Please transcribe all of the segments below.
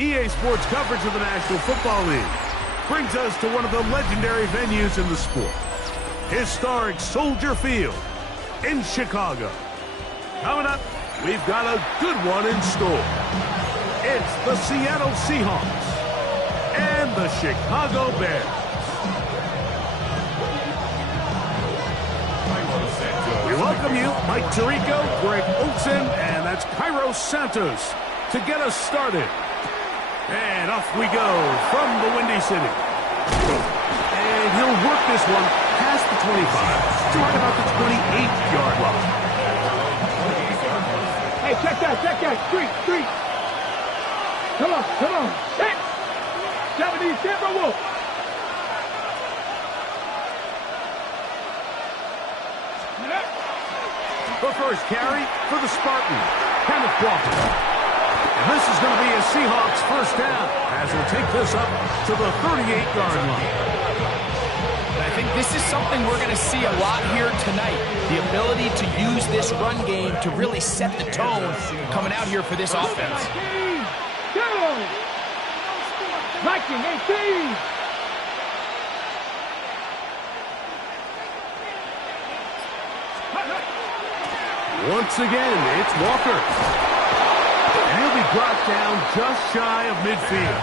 EA Sports coverage of the National Football League brings us to one of the legendary venues in the sport, historic Soldier Field in Chicago. Coming up, we've got a good one in store. It's the Seattle Seahawks and the Chicago Bears. We welcome you, Mike Tirico, Greg Olsen, and that's Cairo Santos to get us started. And off we go from the Windy City. And he'll work this one past the 25 to right about the 28-yard line. Hey, check that. Street. Come on. Hit. 70 Timberwolf. The first carry for the Spartans, Kenneth Walker. And this is going to be a Seahawks first down as he'll take this up to the 38-yard line. I think this is something we're going to see a lot here tonight. The ability to use this run game to really set the tone coming out here for this offense. 19, 18. Once again, it's Walker. And he'll be brought down just shy of midfield.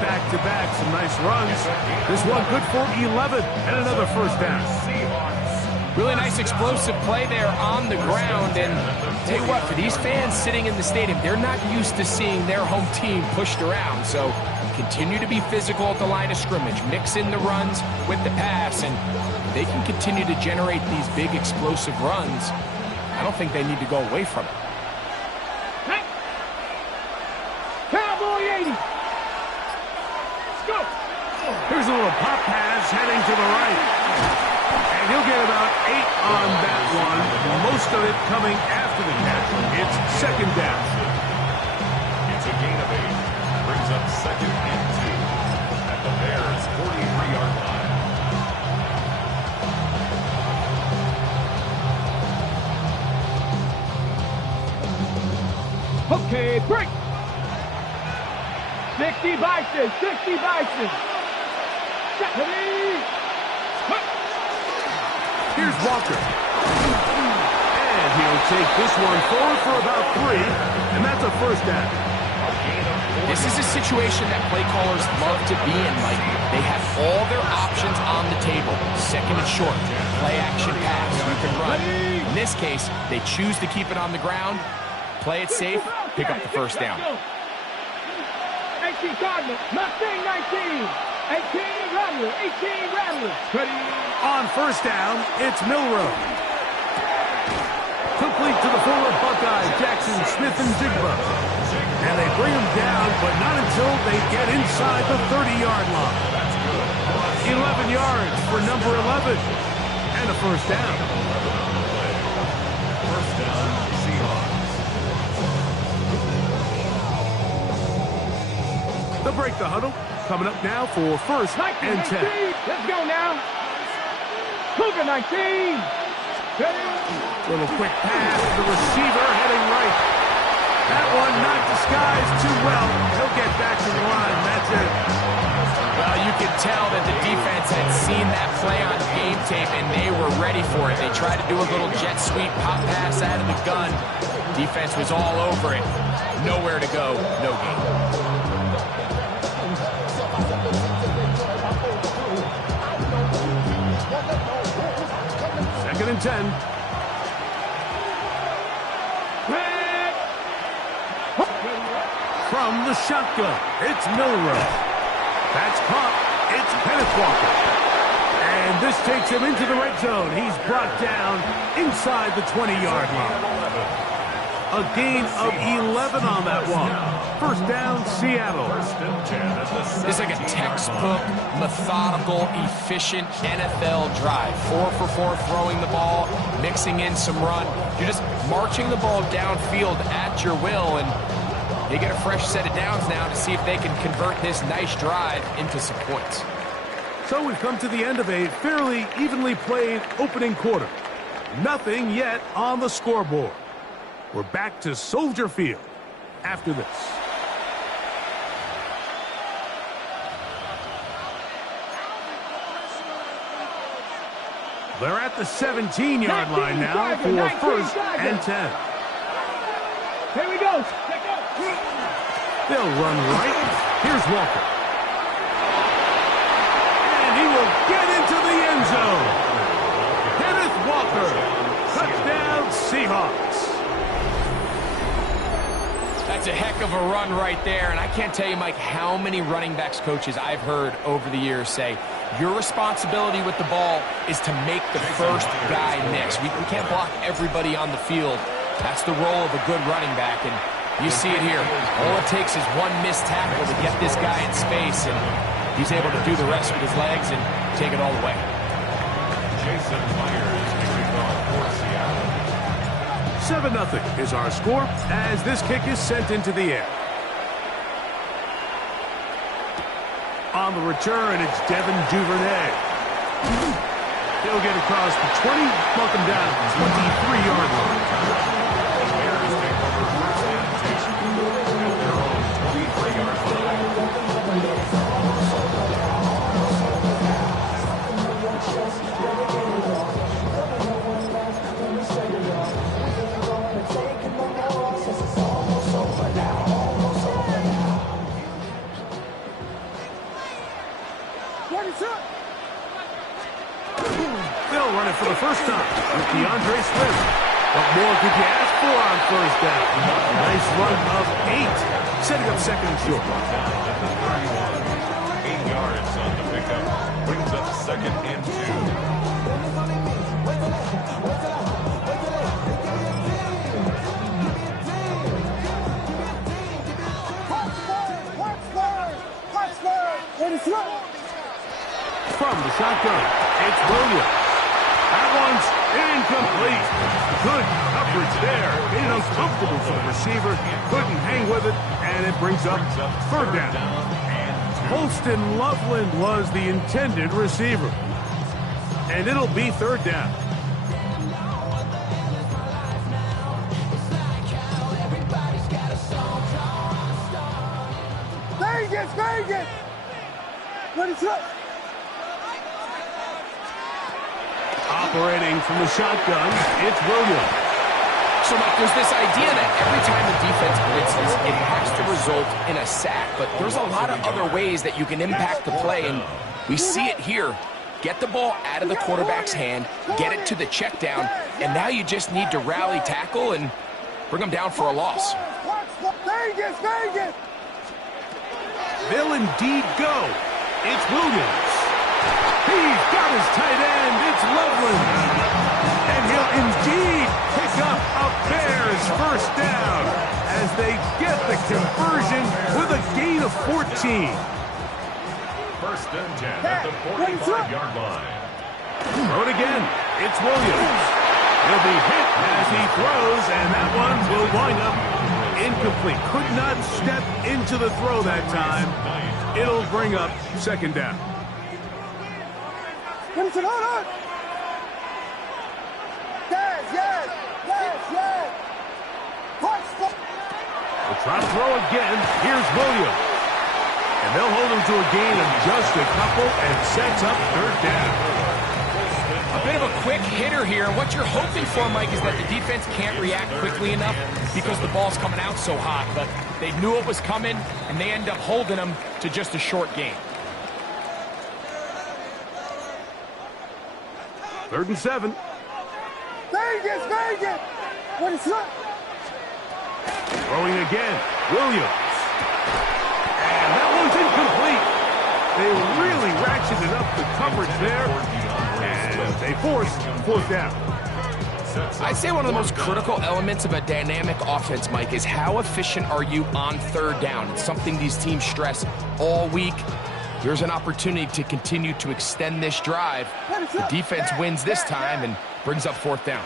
Back-to-back, some nice runs. This one good for 11 and another first down. Really nice explosive play there on the ground. And tell you what, for these fans sitting in the stadium, they're not used to seeing their home team pushed around. So continue to be physical at the line of scrimmage. Mix in the runs with the pass. And they can continue to generate these big explosive runs. I don't think they need to go away from it. Cowboy 80. Let's go. Here's a little pop pass heading to the right. And he'll get about 8 on that one. Most of it coming after the catch. It's second down. It's a gain of 8. Brings up second and 2 at the Bears' 43-yard line. Okay, break. 60 Bison. Here's Walker. And he'll take this one forward for about 3, and that's a first down. This is a situation that play callers love to be in, Mike. They have all their options on the table. Second and short, play action pass, you can run. In this case, they choose to keep it on the ground, play it safe, pick up the first down. 18 Cardinals, Mustang 19. 18 Rattler. On first down, it's Milrow. Complete to the forward Buckeye, Jackson, Smith, and Jigba. And they bring him down, but not until they get inside the 30-yard line. 11 yards for number 11. And a first down. First down, Seahawks. They'll break the huddle. Coming up now for first and 10. Let's go now. Cougar 19. Little quick pass to the receiver heading right. That one not disguised too well. He'll get back to the line. That's it. Well, you could tell that the defense had seen that play on game tape, and they were ready for it. They tried to do a little jet sweep pop pass out of the gun. Defense was all over it. Nowhere to go, no gain. Second and 10. From the shotgun, it's Milrow. That's caught. It's Kenneth Walker. And this takes him into the red zone. He's brought down inside the 20-yard line. A gain of 11 on that one. First down, Seattle. It's like a textbook, methodical, efficient NFL drive. 4 for 4 throwing the ball, mixing in some run. You're just marching the ball downfield at your will, and they get a fresh set of downs now to see if they can convert this nice drive into some points. So we've come to the end of a fairly evenly played opening quarter. Nothing yet on the scoreboard. We're back to Soldier Field after this. They're at the 17-yard line now for 1st and 10. Here we go. They'll run right. Here's Walker. And he will get into the end zone. Kenneth Walker. Touchdown, Seahawks. That's a heck of a run right there, and I can't tell you, Mike, how many running backs coaches I've heard over the years say, your responsibility with the ball is to make the first guy miss. We can't block everybody on the field. That's the role of a good running back, and you see it here. All it takes is one missed tackle to get this guy in space, and he's able to do the rest with his legs and take it all the way. Jason Myers kicking off for Seattle. 7-0 is our score as this kick is sent into the air. On the return, it's Devin Duvernay. He'll get across the 20, mark him down at the 23-yard line. Bears take over 1st and 10 at their own 23-yard line. They'll run it for the first time with DeAndre Swift. What more could you ask for on 1st down? Nice run of 8, setting up 2nd and short. At the 31, 8 yards on the pickup. Brings up 2nd and 2. From the shotgun, it's Williams. That one's incomplete. Good coverage there. Made it uncomfortable for the receiver. Couldn't hang with it, and it brings up 3rd down. Holston Loveland was the intended receiver. And it'll be 3rd down. Vegas! What is up? Operating from the shotgun, it's Williams. So, Mike, there's this idea that every time the defense blitzes, it has to result in a sack. But there's a lot of other ways that you can impact the play, and we see it here. Get the ball out of the quarterback's hand, get it to the check down, and now you just need to rally tackle and bring them down for a loss. Vegas! They'll indeed go. It's Williams. He's got his tight end. It's Loveland. And he'll indeed pick up a Bears 1st down as they get the conversion with a gain of 14. 1st and 10 at the 45-yard line. Throw it again. It's Williams. He'll be hit as he throws, and that one will wind up incomplete. Could not step into the throw that time. It'll bring up 2nd down. Hold on! Yes! We'll try to throw again. Here's Williams. And they'll hold him to a gain of just a couple and sets up 3rd down. A bit of a quick hitter here. What you're hoping for, Mike, is that the defense can't react quickly enough because the ball's coming out so hot. But they knew it was coming, and they end up holding them to just a short gain. 3rd and 7. Vegas! What is up? Throwing again. Williams. And that one's incomplete. They really ratcheted up the coverage there. And they force 4th down. I'd say one of the most critical elements of a dynamic offense, Mike, is how efficient are you on 3rd down. It's something these teams stress all week. Here's an opportunity to continue to extend this drive. The defense wins this time and brings up 4th down.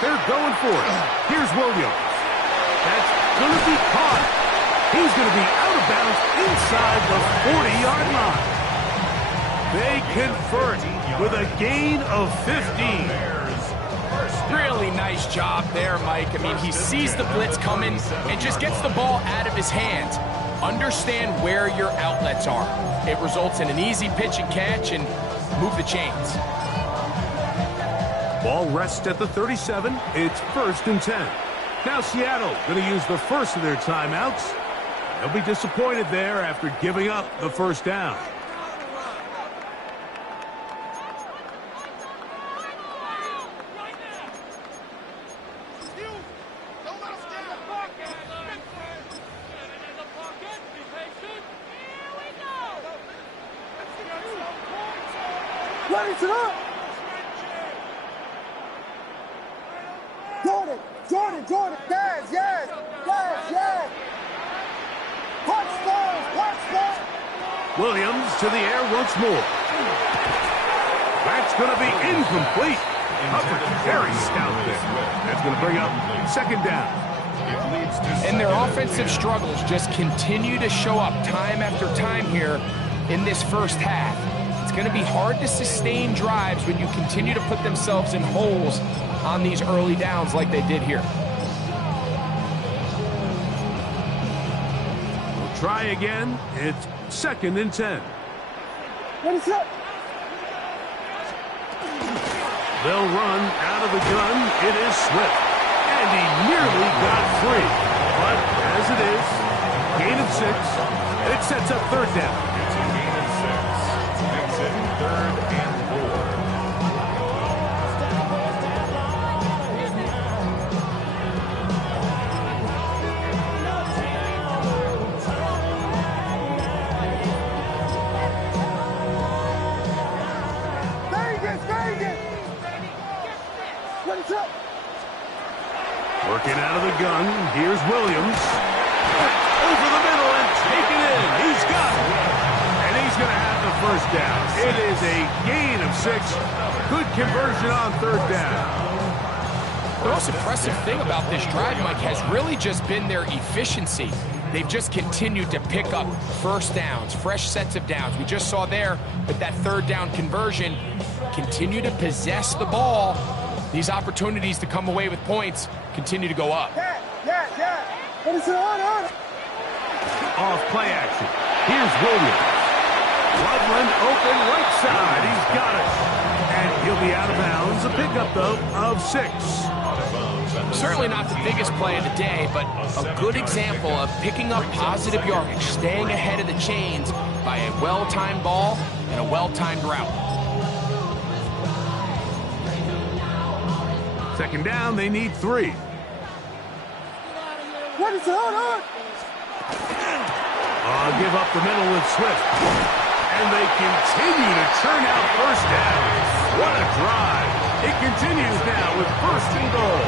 They're going for it. Here's Williams. That's going to be caught. He's going to be out of bounds inside the 40-yard line. They convert with a gain of 15. Really nice job there, Mike. I mean, he sees the blitz coming and just gets the ball out of his hands. Understand where your outlets are. It results in an easy pitch and catch and move the chains. Ball rests at the 37. It's 1st and 10. Now Seattle going to use the first of their timeouts. They'll be disappointed there after giving up the first down. Ready to up. Jordan. Yes. Punch Spurs. Williams to the air once more. That's going to be incomplete. Coverage very stout there. That's going to bring up 2nd down. And their offensive struggles just continue to show up time after time here in this first half. It's going to be hard to sustain drives when you continue to put themselves in holes on these early downs like they did here. We'll try again. It's 2nd and 10. What is up? They'll run out of the gun. It is Swift. And he nearly got free. But as it is, gain of 6. It sets up 3rd down. It's a gain of 6. Makes it 3rd and 4. Vegas. What is up? Working out of the gun. Here's Williams. Over the middle and taken in. He's got it. And he's going to have the first down. It is a gain of 6. Good conversion on 3rd down. The most impressive thing about this drive, Mike, has really just been their efficiency. They've just continued to pick up first downs, fresh sets of downs. We just saw there with that 3rd down conversion, continue to possess the ball. These opportunities to come away with points continue to go up. Yes. What is it on? Off play action. Here's Williams. Loveland open right side. He's got it. And he'll be out of bounds. A pickup, though, of 6. Certainly not the biggest play of the day, but a good example of picking up positive yardage, staying ahead of the chains by a well-timed ball and a well-timed route. 2nd down, they need 3. What is it on? Give up the middle with Swift. And they continue to churn out first down. What a drive. It continues now with 1st and goal.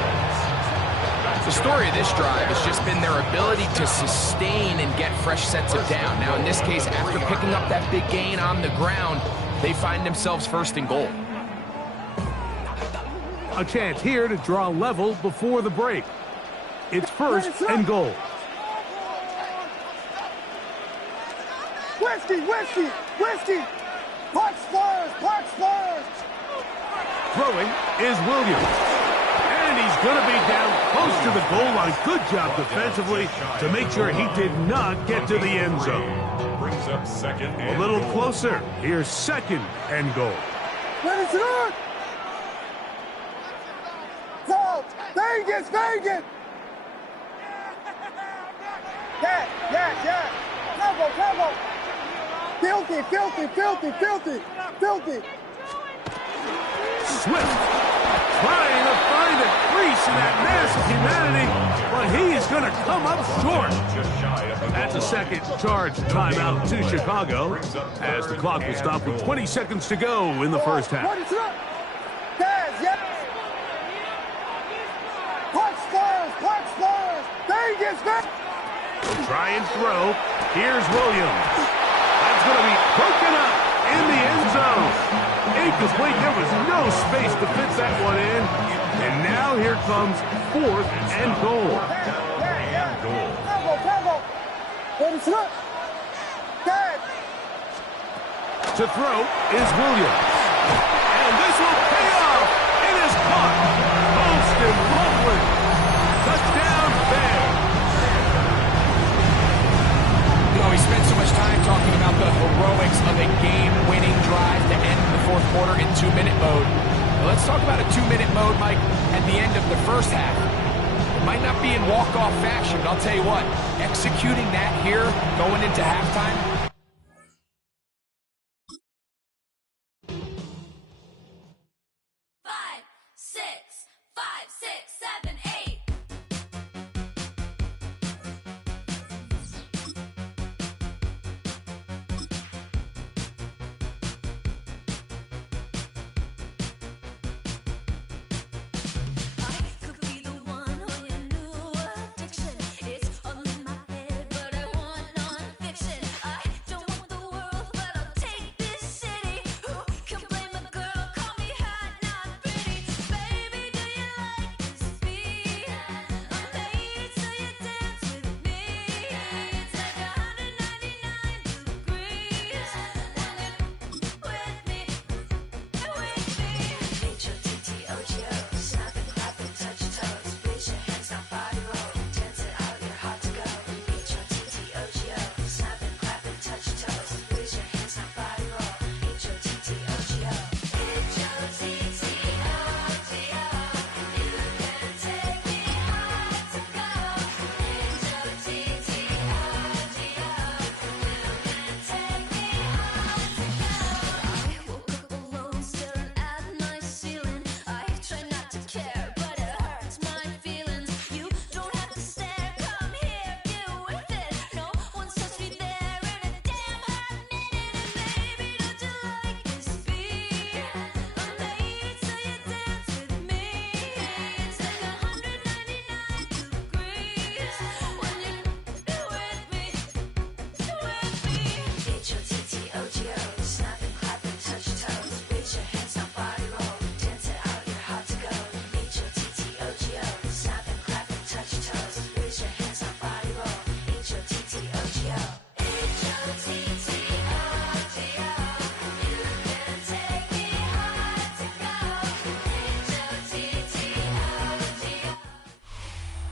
The story of this drive has just been their ability to sustain and get fresh sets of down. Now, in this case, after picking up that big gain on the ground, they find themselves 1st and goal. A chance here to draw level before the break. It's 1st and goal. Whiskey. Punch Spurs. Throwing is Williams. And he's going to be down close to the goal line. Good job defensively to make sure he did not get to the end zone. Brings up 2nd and A little goal. closer. Here's 2nd and goal. What is it on? Vegas. Yes. Cover. Filthy. Swift trying to find a crease in that mass of humanity, but he is going to come up short. Just shy of the That's a goal line. 2nd charge timeout to Chicago as the clock will stop with 20 seconds to go in the first half. What is it up? Yes. Punch Spurs. Vegas. He'll try and throw. Here's Williams. That's going to be broken up in the end zone. Incomplete. There was no space to fit that one in. And now here comes 4th and goal. Cover. What is it up? To throw is Williams. And this will pay off. It is caught. Holston Loveland. Touchdown, Bears. You know, we spent so much time talking about the heroics of a game-winning drive to end the 4th quarter in 2-minute mode. Well, let's talk about a 2-minute first half. It might not be in walk-off fashion, but I'll tell you what, executing that here going into halftime,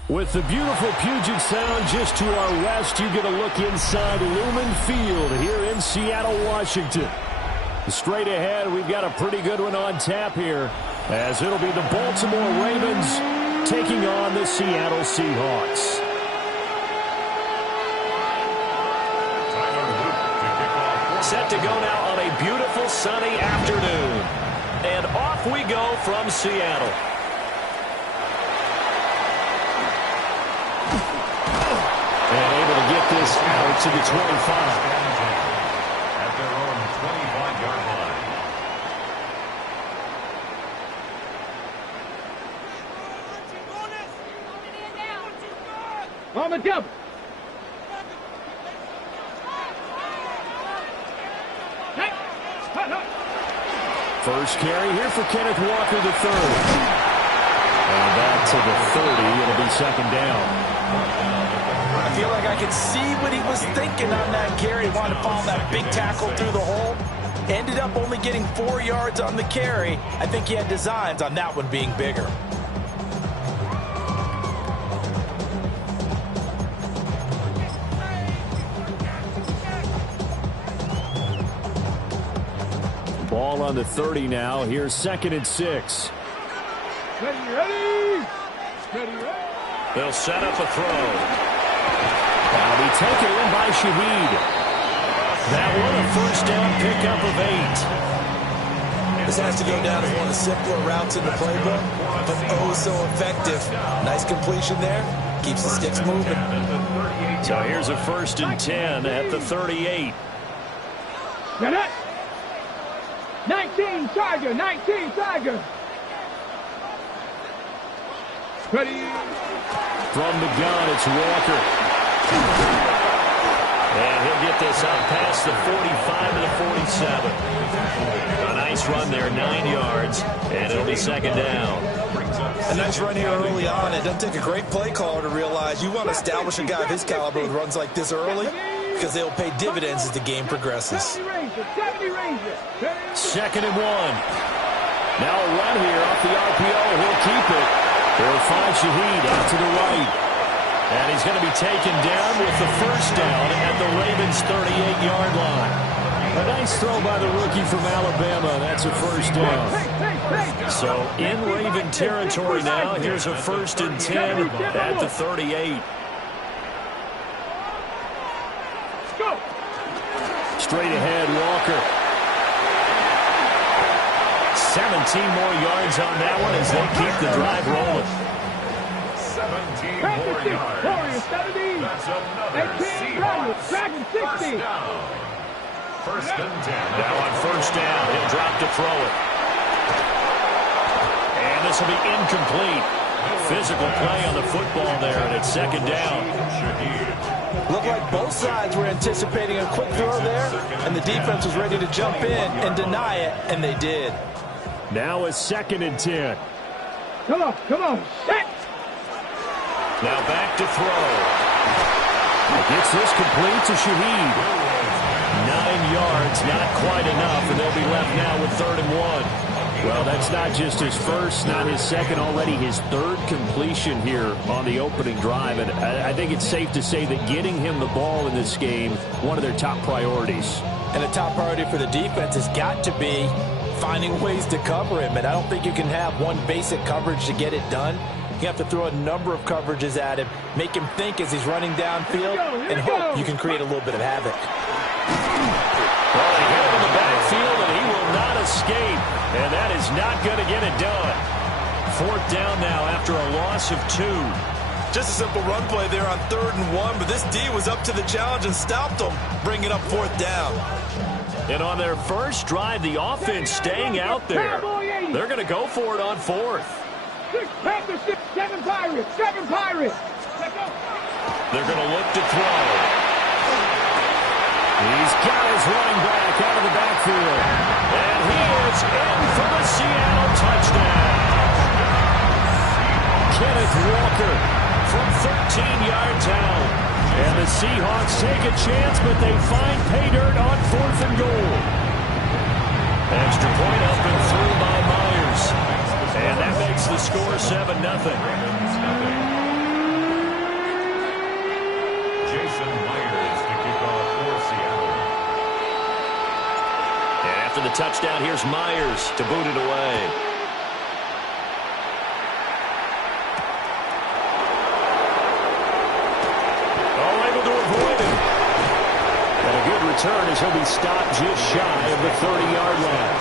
With the beautiful Puget Sound just to our west, you get a look inside Lumen Field here in Seattle, Washington. Straight ahead, we've got a pretty good one on tap here, as it'll be the Baltimore Ravens taking on the Seattle Seahawks. Set to go now on a beautiful sunny afternoon. And off we go from Seattle. And able to get this out to the 25. At their own 25-yard line. On the jump. First carry here for Kenneth Walker III. And back to the 30. It'll be second down. I feel like I could see what he was thinking on that carry. He wanted to follow that big tackle through the hole. Ended up only getting 4 yards on the carry. I think he had designs on that one being bigger. Ball on the 30 now. Here's 2nd and 6. Ready. They'll set up a throw. That'll be taken in by Shaheed. That one a first down pickup of 8. This has to go down as one of the simpler routes in the playbook, but oh so effective. Nice completion there. Keeps the sticks moving. So here's a 1st and 10 at the 38. 19 Tiger. Ready. From the gun, it's Walker. And he'll get this out past the 45 to the 47. A nice run there, 9 yards, and it'll be 2nd down. A nice run here early on. It doesn't take a great play caller to realize you want to establish a guy of his caliber with runs like this early, because they'll pay dividends as the game progresses. 2nd and 1. Now a run here off the RPO. He'll keep it. They'll find Shaheed out to the right. And he's going to be taken down with the first down at the Ravens' 38-yard line. A nice throw by the rookie from Alabama. That's a first down. So in Raven territory now. Here's a 1st and 10 at the 38. Go. Straight ahead, Walker. 17 more yards on that one as they keep the drive rolling. 17 more yards. Warriors 17. That's another 18. Seahawks Dragon 60. first down. 1st and 10. Now on 1st down, he'll drop to throw it. And this will be incomplete. Physical play on the football there, and it's 2nd down. Looked like both sides were anticipating a quick throw there, and the defense was ready to jump in and deny it, and they did. Now a 2nd and 10. Come on, come on. Set. Now back to throw. Gets this complete to Shaheed. 9 yards, not quite enough, and they'll be left now with 3rd and 1. Well, that's not just his first, not his second, already his 3rd completion here on the opening drive. And I think it's safe to say that getting him the ball in this game, one of their top priorities. And the top priority for the defense has got to be finding ways to cover him. And I don't think you can have one basic coverage to get it done. You have to throw a number of coverages at him, make him think as he's running downfield, and hope you can create a little bit of havoc. Well, they hit him in the backfield, and he will not escape. And that is not going to get it done. 4th down now after a loss of 2. Just a simple run play there on 3rd and 1, but this D was up to the challenge and stopped them, bringing up 4th down. And on their first drive, the offense staying out there. They're going to go for it on 4th. 6 Panthers, 7 Pirates, 7 Pirates. They're going to look to throw. He's got his running back out of the backfield. And he is in for the Seattle touchdown. Kenneth Walker from 13 yards out. And the Seahawks take a chance, but they find pay dirt on 4th and goal. Extra point up and through by Myers. And that makes the score 7-0. Jason Myers to kick off for Seattle. And after the touchdown, here's Myers to boot it away. Return as he'll be stopped just shy of the 30-yard line.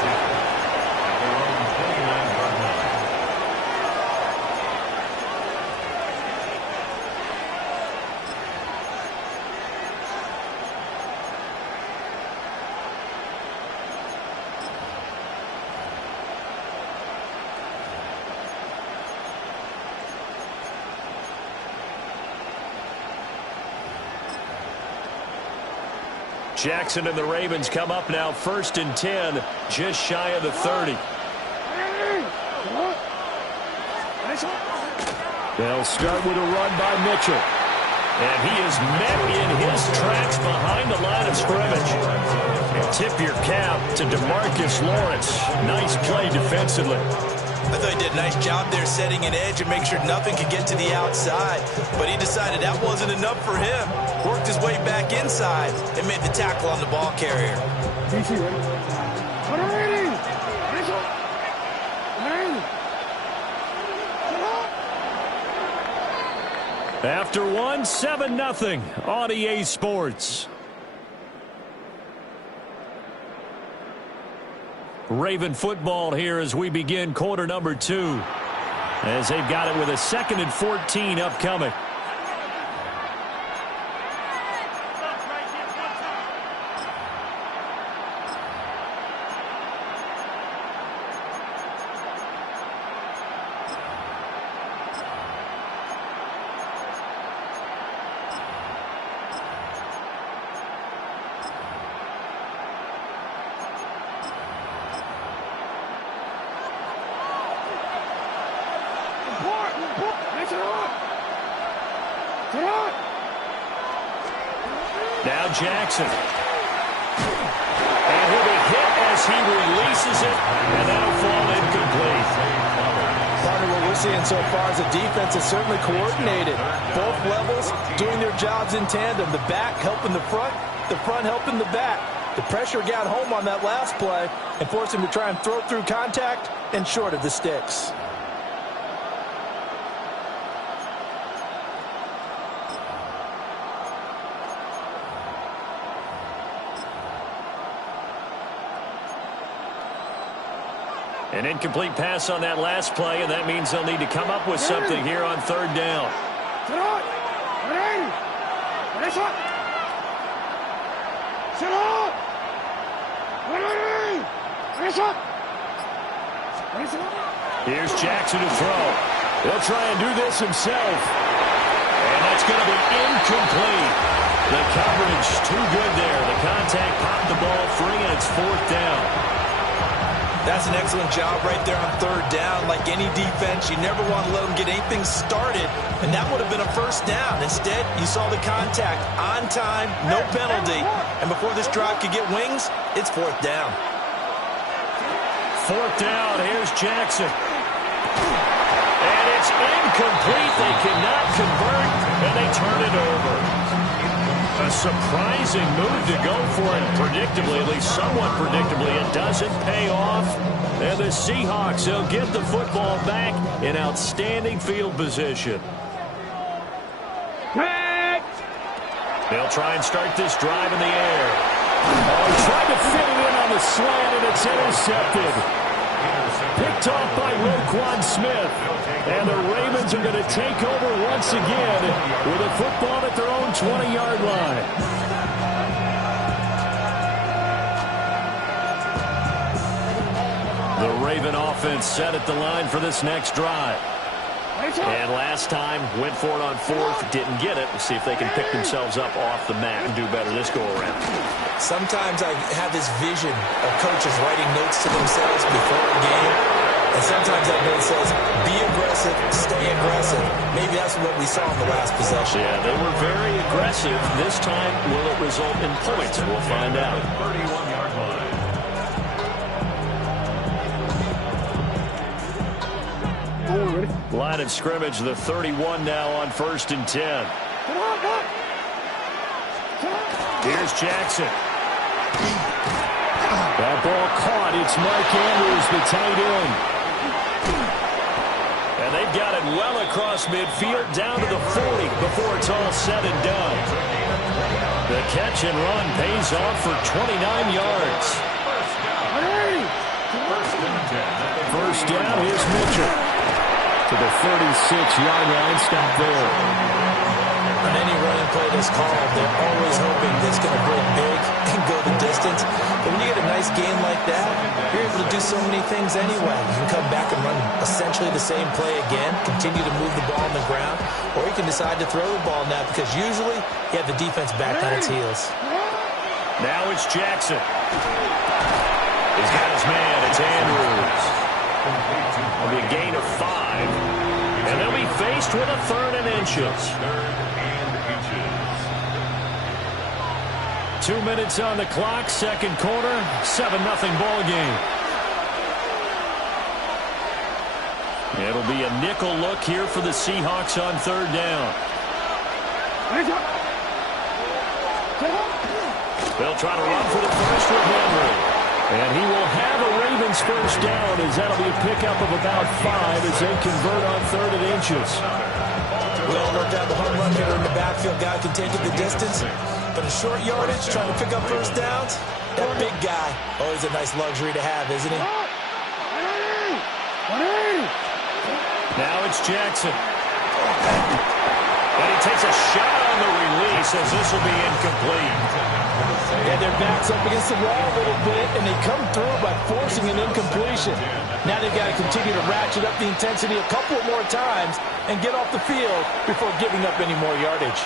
Jackson and the Ravens come up now 1st and 10, just shy of the 30. They'll start with a run by Mitchell. And he is met in his tracks behind the line of scrimmage. And tip your cap to DeMarcus Lawrence. Nice play defensively. I thought he did a nice job there setting an edge and make sure nothing could get to the outside. But he decided that wasn't enough for him. Worked his way back inside and made the tackle on the ball carrier. After one, 7-0 on EA Sports. Raven football here as we begin quarter number 2. As they've got it with a 2nd and 14 upcoming. Now Jackson. And he'll be hit as he releases it, and that'll fall incomplete. Partner, what we're seeing so far is the defense is certainly coordinated. Both levels doing their jobs in tandem. The back helping the front helping the back. The pressure got home on that last play and forced him to try and throw through contact and short of the sticks. An incomplete pass on that last play, and that means they'll need to come up with something here on third down. Here's Jackson to throw. He'll try and do this himself. And that's going to be incomplete. The coverage too good there. The contact popped the ball free, and it's fourth down. That's an excellent job right there on third down. Like any defense, you never want to let them get anything started, and that would have been a first down. Instead, you saw the contact on time, no penalty, and before this drive could get wings, it's fourth down. Fourth down, here's Jackson. And it's incomplete. They cannot convert, and they turn it over. A surprising move to go for it predictably, at least somewhat predictably. It doesn't pay off. And the Seahawks, they'll get the football back in outstanding field position. They'll try and start this drive in the air. Oh, he tried to fit it in on the slant, and it's intercepted. Picked off by Roquan Smith. And the Ravens are going to take over once again with a football at their own 20-yard line. The Raven offense set at the line for this next drive. And last time, went for it on fourth, didn't get it. We'll see if they can pick themselves up off the mat and do better this go-around. Sometimes I have this vision of coaches writing notes to themselves before a game. And sometimes that note says, be aggressive, stay aggressive. Maybe that's what we saw in the last possession. Yeah, they were very aggressive. This time, will it result in points? We'll find out. 31-yard line. Line of scrimmage, the 31 now on 1st and 10. Here's Jackson. That ball caught. It's Mark Andrews, the tight end. And they've got it well across midfield, down to the 40 before it's all said and done. The catch and run pays off for 29 yards. First down, here's Mitchell. To the 36-yard line, stop there. On any running play that's called, they're always hoping that it's going to break big and go the distance. But when you get a nice game like that, you're able to do so many things anyway. You can come back and run essentially the same play again, continue to move the ball on the ground, or you can decide to throw the ball now because usually you have the defense back on its heels. Now it's Jackson. He's got his man. It's Andrews. It'll be a gain of 5. And they'll be faced with a 3rd and inches. 2 minutes on the clock, second quarter, 7-0 ball game. It'll be a nickel look here for the Seahawks on third down. They'll try to run for the first with Henry. And he will have a Ravens first down, as that'll be a pickup of about 5 as they convert on 3rd and inches. We all know that the home run hitter in the backfield guy can take it the distance, but a short yardage, trying to pick up first downs, that big guy, always a nice luxury to have, isn't he? Now it's Jackson. And he takes a shot on the release as this will be incomplete. Yeah, their back's up against the wall a little bit, and they come through by forcing an incompletion. Now they've got to continue to ratchet up the intensity a couple more times and get off the field before giving up any more yardage.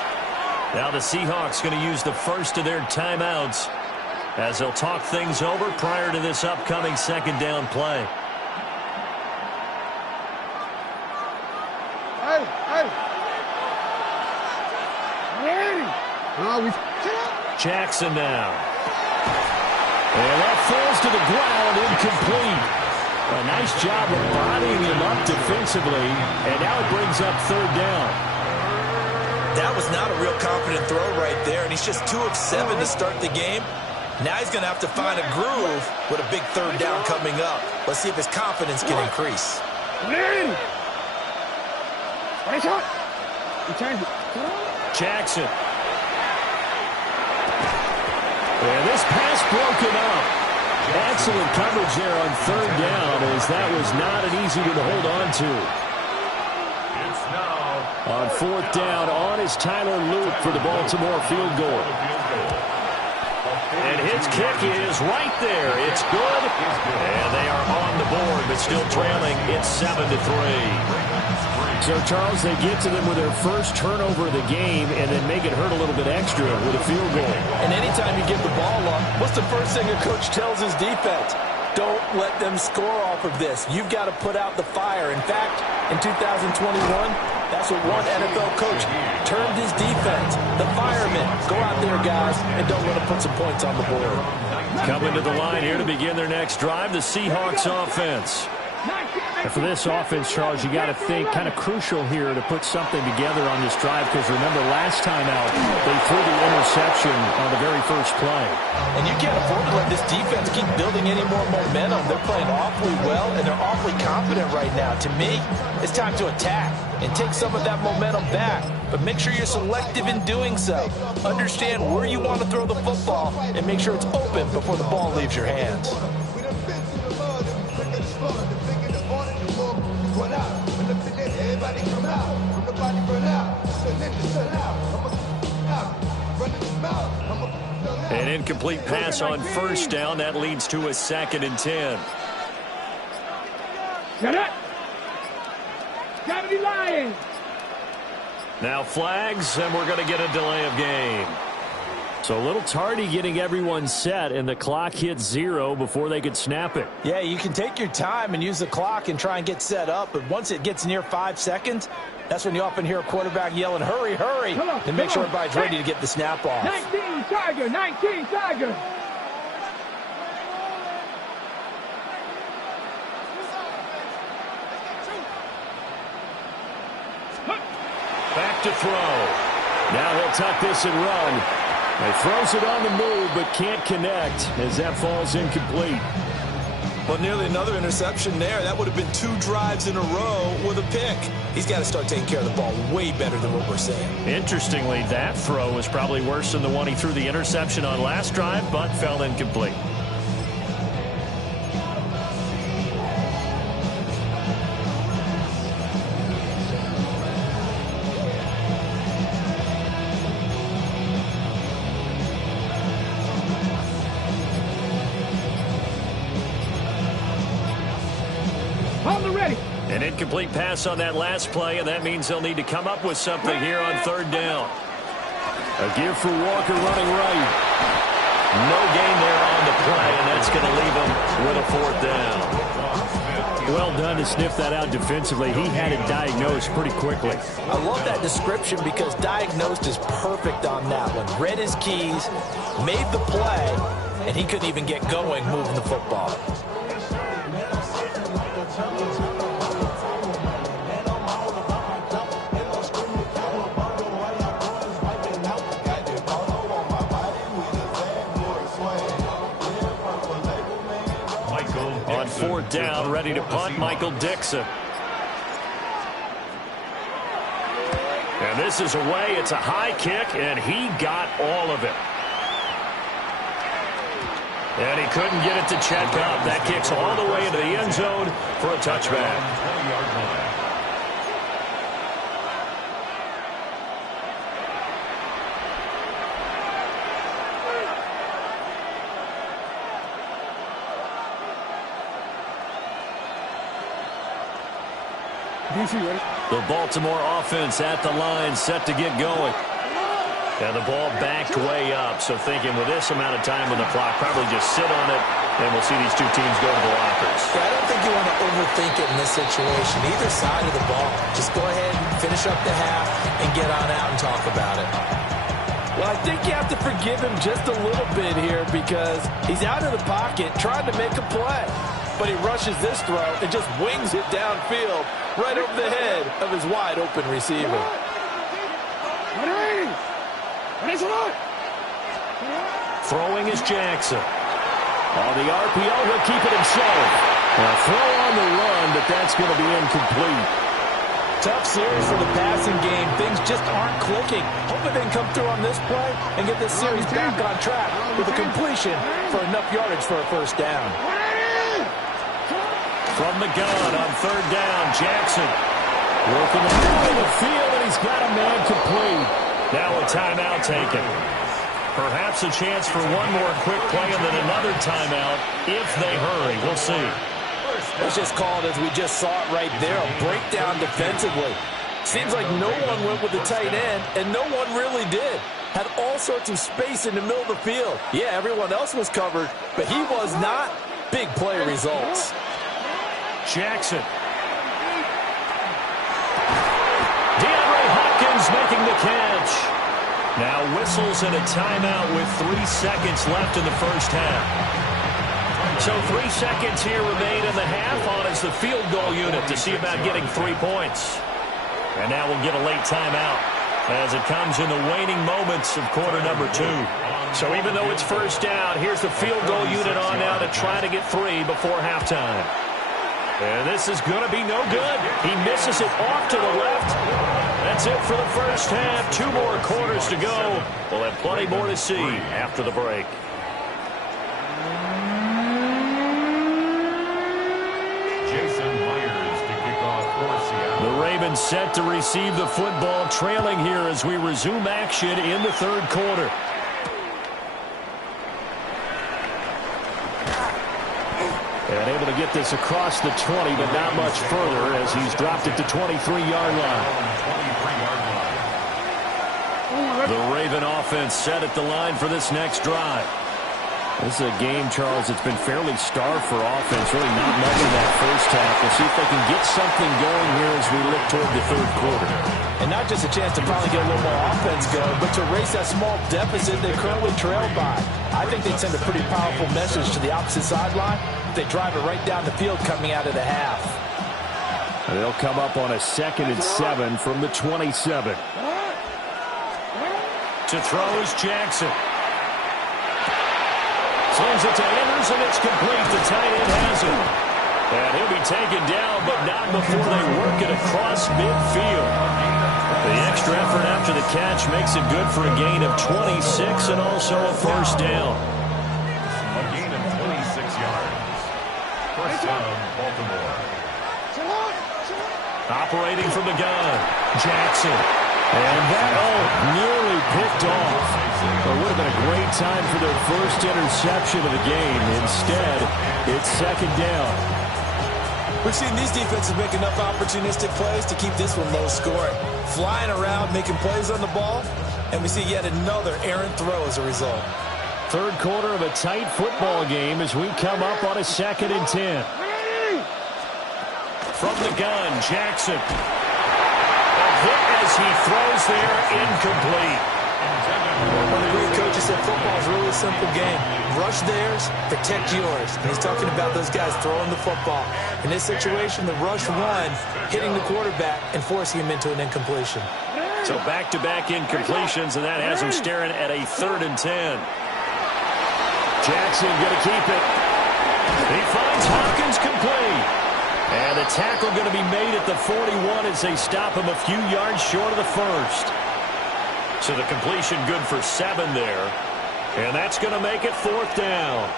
Now the Seahawks going to use the first of their timeouts as they'll talk things over prior to this upcoming second down play. Jackson now. And that falls to the ground, incomplete. A nice job of bodying him up defensively, and now it brings up third down. That was not a real confident throw right there, and he's just 2 of 7 to start the game. Now he's going to have to find a groove with a big third down coming up. Let's see if his confidence can increase. Jackson. And this pass broken up. Excellent coverage there on third down, as that was not an easy one to hold on to. It's now On fourth down, on is Tyler Luke for the Baltimore field goal. And his kick is right there. It's good. And they are on the board, but still trailing. It's 7-3. So, Charles, they get to them with their first turnover of the game and then make it hurt a little bit extra with a field goal. And anytime you give the ball up, what's the first thing a coach tells his defense? Don't let them score off of this. You've got to put out the fire. In fact, in 2021, that's what one NFL coach termed his defense. The firemen. Go out there, guys, and don't let them put some points on the board. Coming to the line here to begin their next drive, the Seahawks offense. And for this offense, Charles, you got to think kind of crucial here to put something together on this drive, because remember last time out they threw the interception on the very first play. And you can't afford to let this defense keep building any more momentum. They're playing awfully well, and they're awfully confident right now. To me, it's time to attack and take some of that momentum back. But make sure you're selective in doing so. Understand where you want to throw the football and make sure it's open before the ball leaves your hands. An incomplete pass on first down. That leads to a 2nd and 10. Now flags, and we're going to get a delay of game. So a little tardy getting everyone set, and the clock hit 0 before they could snap it. Yeah, you can take your time and use the clock and try and get set up, but once it gets near 5 seconds, that's when you often hear a quarterback yelling, hurry, hurry, to make sure everybody's ready to get the snap off. 19 Tiger, 19 Tiger. Back to throw. Now he'll tuck this and run. He throws it on the move, but can't connect as that falls incomplete. Well, nearly another interception there. That would have been 2 drives in a row with a pick. He's got to start taking care of the ball way better than what we're saying. Interestingly, that throw was probably worse than the one he threw the interception on last drive, but fell incomplete. An incomplete pass on that last play, and that means they'll need to come up with something here on third down. A give for Walker running right. No gain there on the play, and that's going to leave him with a 4th down. Well done to sniff that out defensively. He had it diagnosed pretty quickly. I love that description because diagnosed is perfect on that one. Read his keys, made the play, and he couldn't even get going moving the football. On 4th down, ready to punt, Michael Dixon. And this is away. It's a high kick, and he got all of it. And he couldn't get it to check up. That kicks all the way into the end zone for a touchback. 20-yard line. The Baltimore offense at the line, set to get going. And the ball backed way up, so thinking with this amount of time on the clock, probably just sit on it, and we'll see these two teams go to the lockers. Yeah, I don't think you want to overthink it in this situation. Either side of the ball. Just go ahead and finish up the half and get on out and talk about it. Well, I think you have to forgive him just a little bit here because he's out of the pocket trying to make a play. But he rushes this throw and just wings it downfield right over the head of his wide-open receiver. Throwing is Jackson. On the RPO, he'll keep it himself. A throw on the run, but that's going to be incomplete. Tough series for the passing game. Things just aren't clicking. Hoping they can come through on this play and get this series back on track with a completion for enough yardage for a first down. From the gun on third down, Jackson. Working the middle of the field, and he's got a man complete. Now a timeout taken. Perhaps a chance for one more quick play and then another timeout if they hurry. We'll see. Let's just call it as we just saw it right there, a breakdown defensively. Seems like no one went with the tight end, and no one really did. Had all sorts of space in the middle of the field. Yeah, everyone else was covered, but he was not. Big play results. Jackson. DeAndre Hopkins making the catch. Now whistles and a timeout with 3 seconds left in the first half. So 3 seconds here remain in the half. On is the field goal unit to see about getting 3 points. And now we'll get a late timeout as it comes in the waning moments of quarter number 2. So even though it's first down, here's the field goal unit on now to try to get 3 before halftime. And this is going to be no good. He misses it off to the left. That's it for the first half. 2 more quarters to go. We'll have plenty more to see after the break. The Ravens set to receive the football, trailing here as we resume action in the third quarter. And able to get this across the 20, but not much further as he's dropped it to 23-yard line. The Raven offense set at the line for this next drive. This is a game, Charles, it's been fairly starved for offense. Really not much in that first half. We'll see if they can get something going here as we look toward the third quarter. And not just a chance to finally get a little more offense going, but to erase that small deficit they currently trailed by. I think they'd send a pretty powerful message to the opposite sideline if they drive it right down the field coming out of the half. And they'll come up on a 2nd and 7 from the 27. To throw is Jackson. Slings it to Andrews, and it's complete. The tight end has it. And he'll be taken down, but not before they work it across midfield. The extra effort after the catch makes it good for a gain of 26 and also a first down. A gain of 26 yards. First down, Baltimore. Operating from the gun, Jackson. And that, nearly picked off. It would have been a great time for their first interception of the game. Instead, it's 2nd down. We've seen these defenses make enough opportunistic plays to keep this one low scoring. Flying around, making plays on the ball, and we see yet another errant throw as a result. Third quarter of a tight football game as we come up on a 2nd and 10. From the gun, Jackson. A hit as he throws there, incomplete. One of the great coaches said football is a really simple game. Rush theirs, protect yours. And he's talking about those guys throwing the football. In this situation, the rush won, hitting the quarterback and forcing him into an incompletion. So back-to-back incompletions, and that has him staring at a 3rd and 10. Jackson going to keep it. He finds Hopkins complete. And the tackle going to be made at the 41 as they stop him a few yards short of the first. So the completion good for 7 there. And that's going to make it 4th down.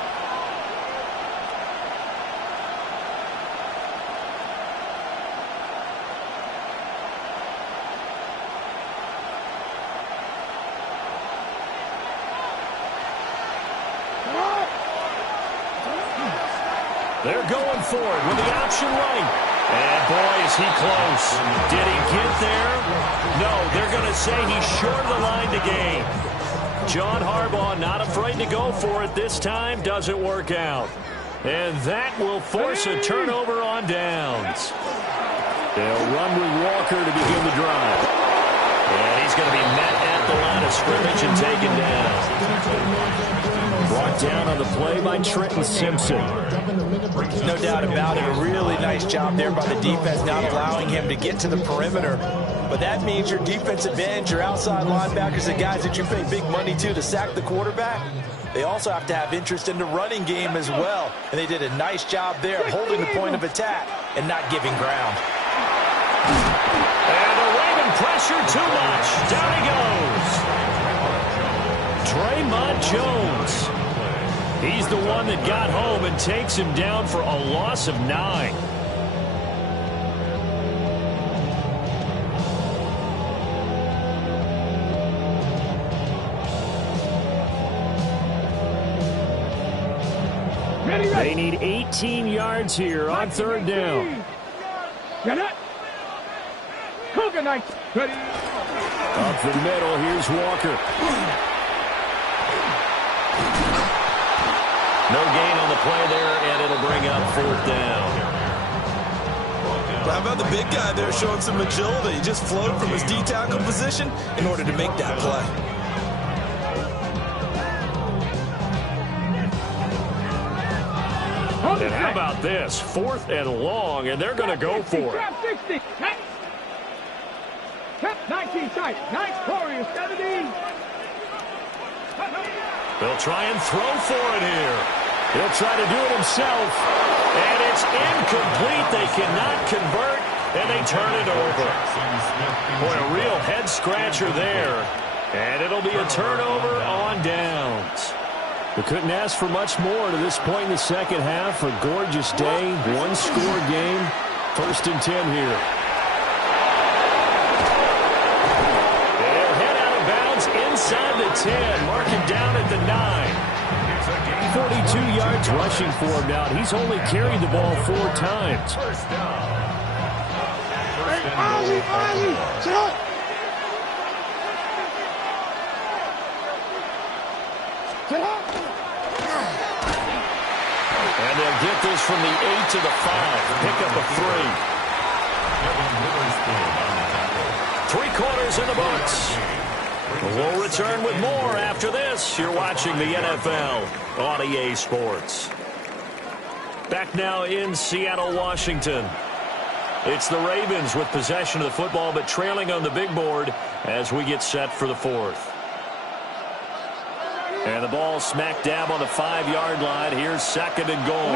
They're going for it with the option right. And, boy, is he close. Did he get there? No, they're going to say he's short of the line to gain. John Harbaugh not afraid to go for it this time. Doesn't work out. And that will force a turnover on downs. They'll run with Walker to begin the drive. And he's going to be met at the line of scrimmage and taken down. Brought down on the play by Trenton Simpson. No doubt about it. A really nice job there by the defense, not allowing him to get to the perimeter. But that means your defensive end, your outside linebackers, the guys that you pay big money to sack the quarterback, they also have to have interest in the running game as well. And they did a nice job there of holding the point of attack and not giving ground. And the Raven pressure too much. Down he goes. Draymond Jones. He's the one that got home and takes him down for a loss of 9. They need 18 yards here on 3rd down. Get it. Coconut. Ready. Up the middle, here's Walker. No gain on the play there, and it'll bring up 4th down. Well, how about the big guy there showing some agility? He just flowed from his D-tackle position in order to make that play. And how about this? 4th and long, and they're going to go for it. 60. 19 tight. Nice Warriors. 17. They'll try and throw for it here. He'll try to do it himself. And it's incomplete. They cannot convert, and they turn it over. Boy, a real head-scratcher there. And it'll be a turnover on downs. We couldn't ask for much more to this point in the second half. A gorgeous day, one-score game. 1st and 10 here. They'll head out of bounds inside the 10. Mark him down at the 9. 42 yards rushing for him now. He's only carried the ball 4 times. And they'll get this from the 8 to the 5. Pick up a 3. 3 quarters in the books. We'll return with more after this. You're watching the NFL on EA Sports. Back now in Seattle, Washington. It's the Ravens with possession of the football, but trailing on the big board as we get set for the 4th. And the ball smack dab on the 5-yard line. Here's 2nd and goal.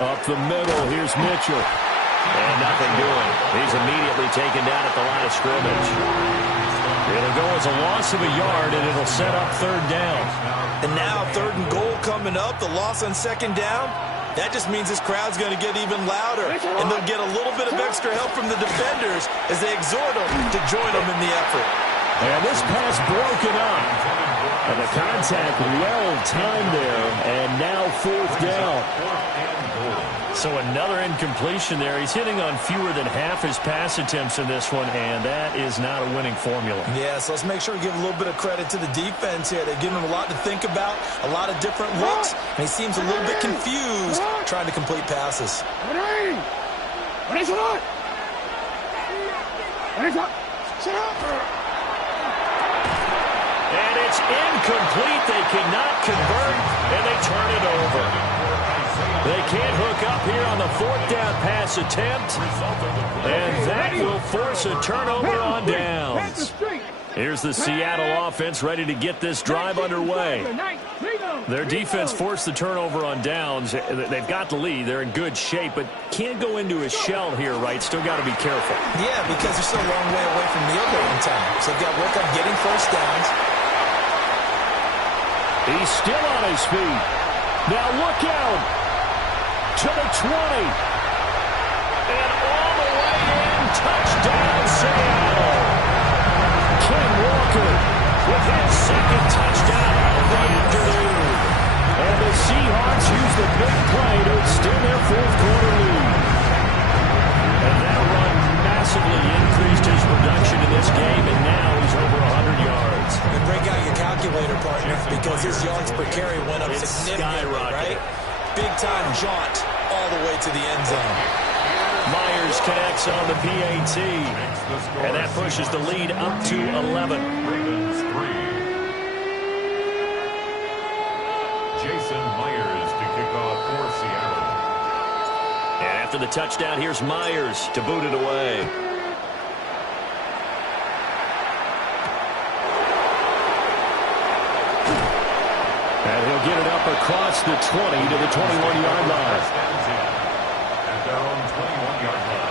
Up the middle, here's Mitchell. And nothing doing. He's immediately taken down at the line of scrimmage. It'll go as a loss of a yard, and it'll set up 3rd down. And now 3rd and goal coming up. The loss on 2nd down. That just means this crowd's going to get even louder. And they'll get a little bit of extra help from the defenders as they exhort them to join them in the effort. And this pass broken up. And the contact well timed there. And now 4th down. So another incompletion there. He's hitting on fewer than half his pass attempts in this one, and that is not a winning formula. Yeah, so let's make sure we give a little bit of credit to the defense here. They've given him a lot to think about, a lot of different looks, and he seems a little bit confused trying to complete passes. And it's incomplete. They cannot convert, and they turn it over. They can't hook up here on the 4th down pass attempt. And that will force a turnover on downs. Here's the Seattle offense ready to get this drive underway. Their defense forced the turnover on downs. They've got the lead. They're in good shape, but can't go into a shell here, right? Still got to be careful. Yeah, because they're still a long way away from field goal time. So they've got to work on getting 1st downs. He's still on his feet. Now look out. To the 20. And all the way in. Touchdown, Seattle. Ken Walker with his 2nd touchdown of the afternoon. And the Seahawks use the big play to extend their 4th quarter lead. And that run massively increased his production in this game, and now he's over 100 yards. And break out your calculator, partner, because his yards per carry went up significantly, right? Big-time jaunt all the way to the end zone. Myers connects on the PAT, and that pushes the lead up to 11. Ravens 3. Jason Myers to kick off for Seattle. And after the touchdown, here's Myers to boot it away. will get it up across the 20 to the 21-yard line. At their own 21-yard line.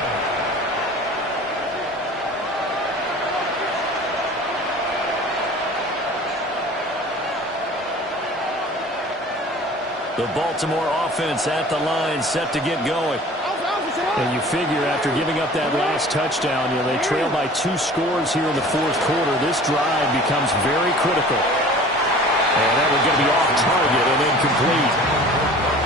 The Baltimore offense at the line, set to get going. And you figure after giving up that last touchdown, they trail by 2 scores here in the fourth quarter. This drive becomes very critical. And that one's going to be off target and incomplete.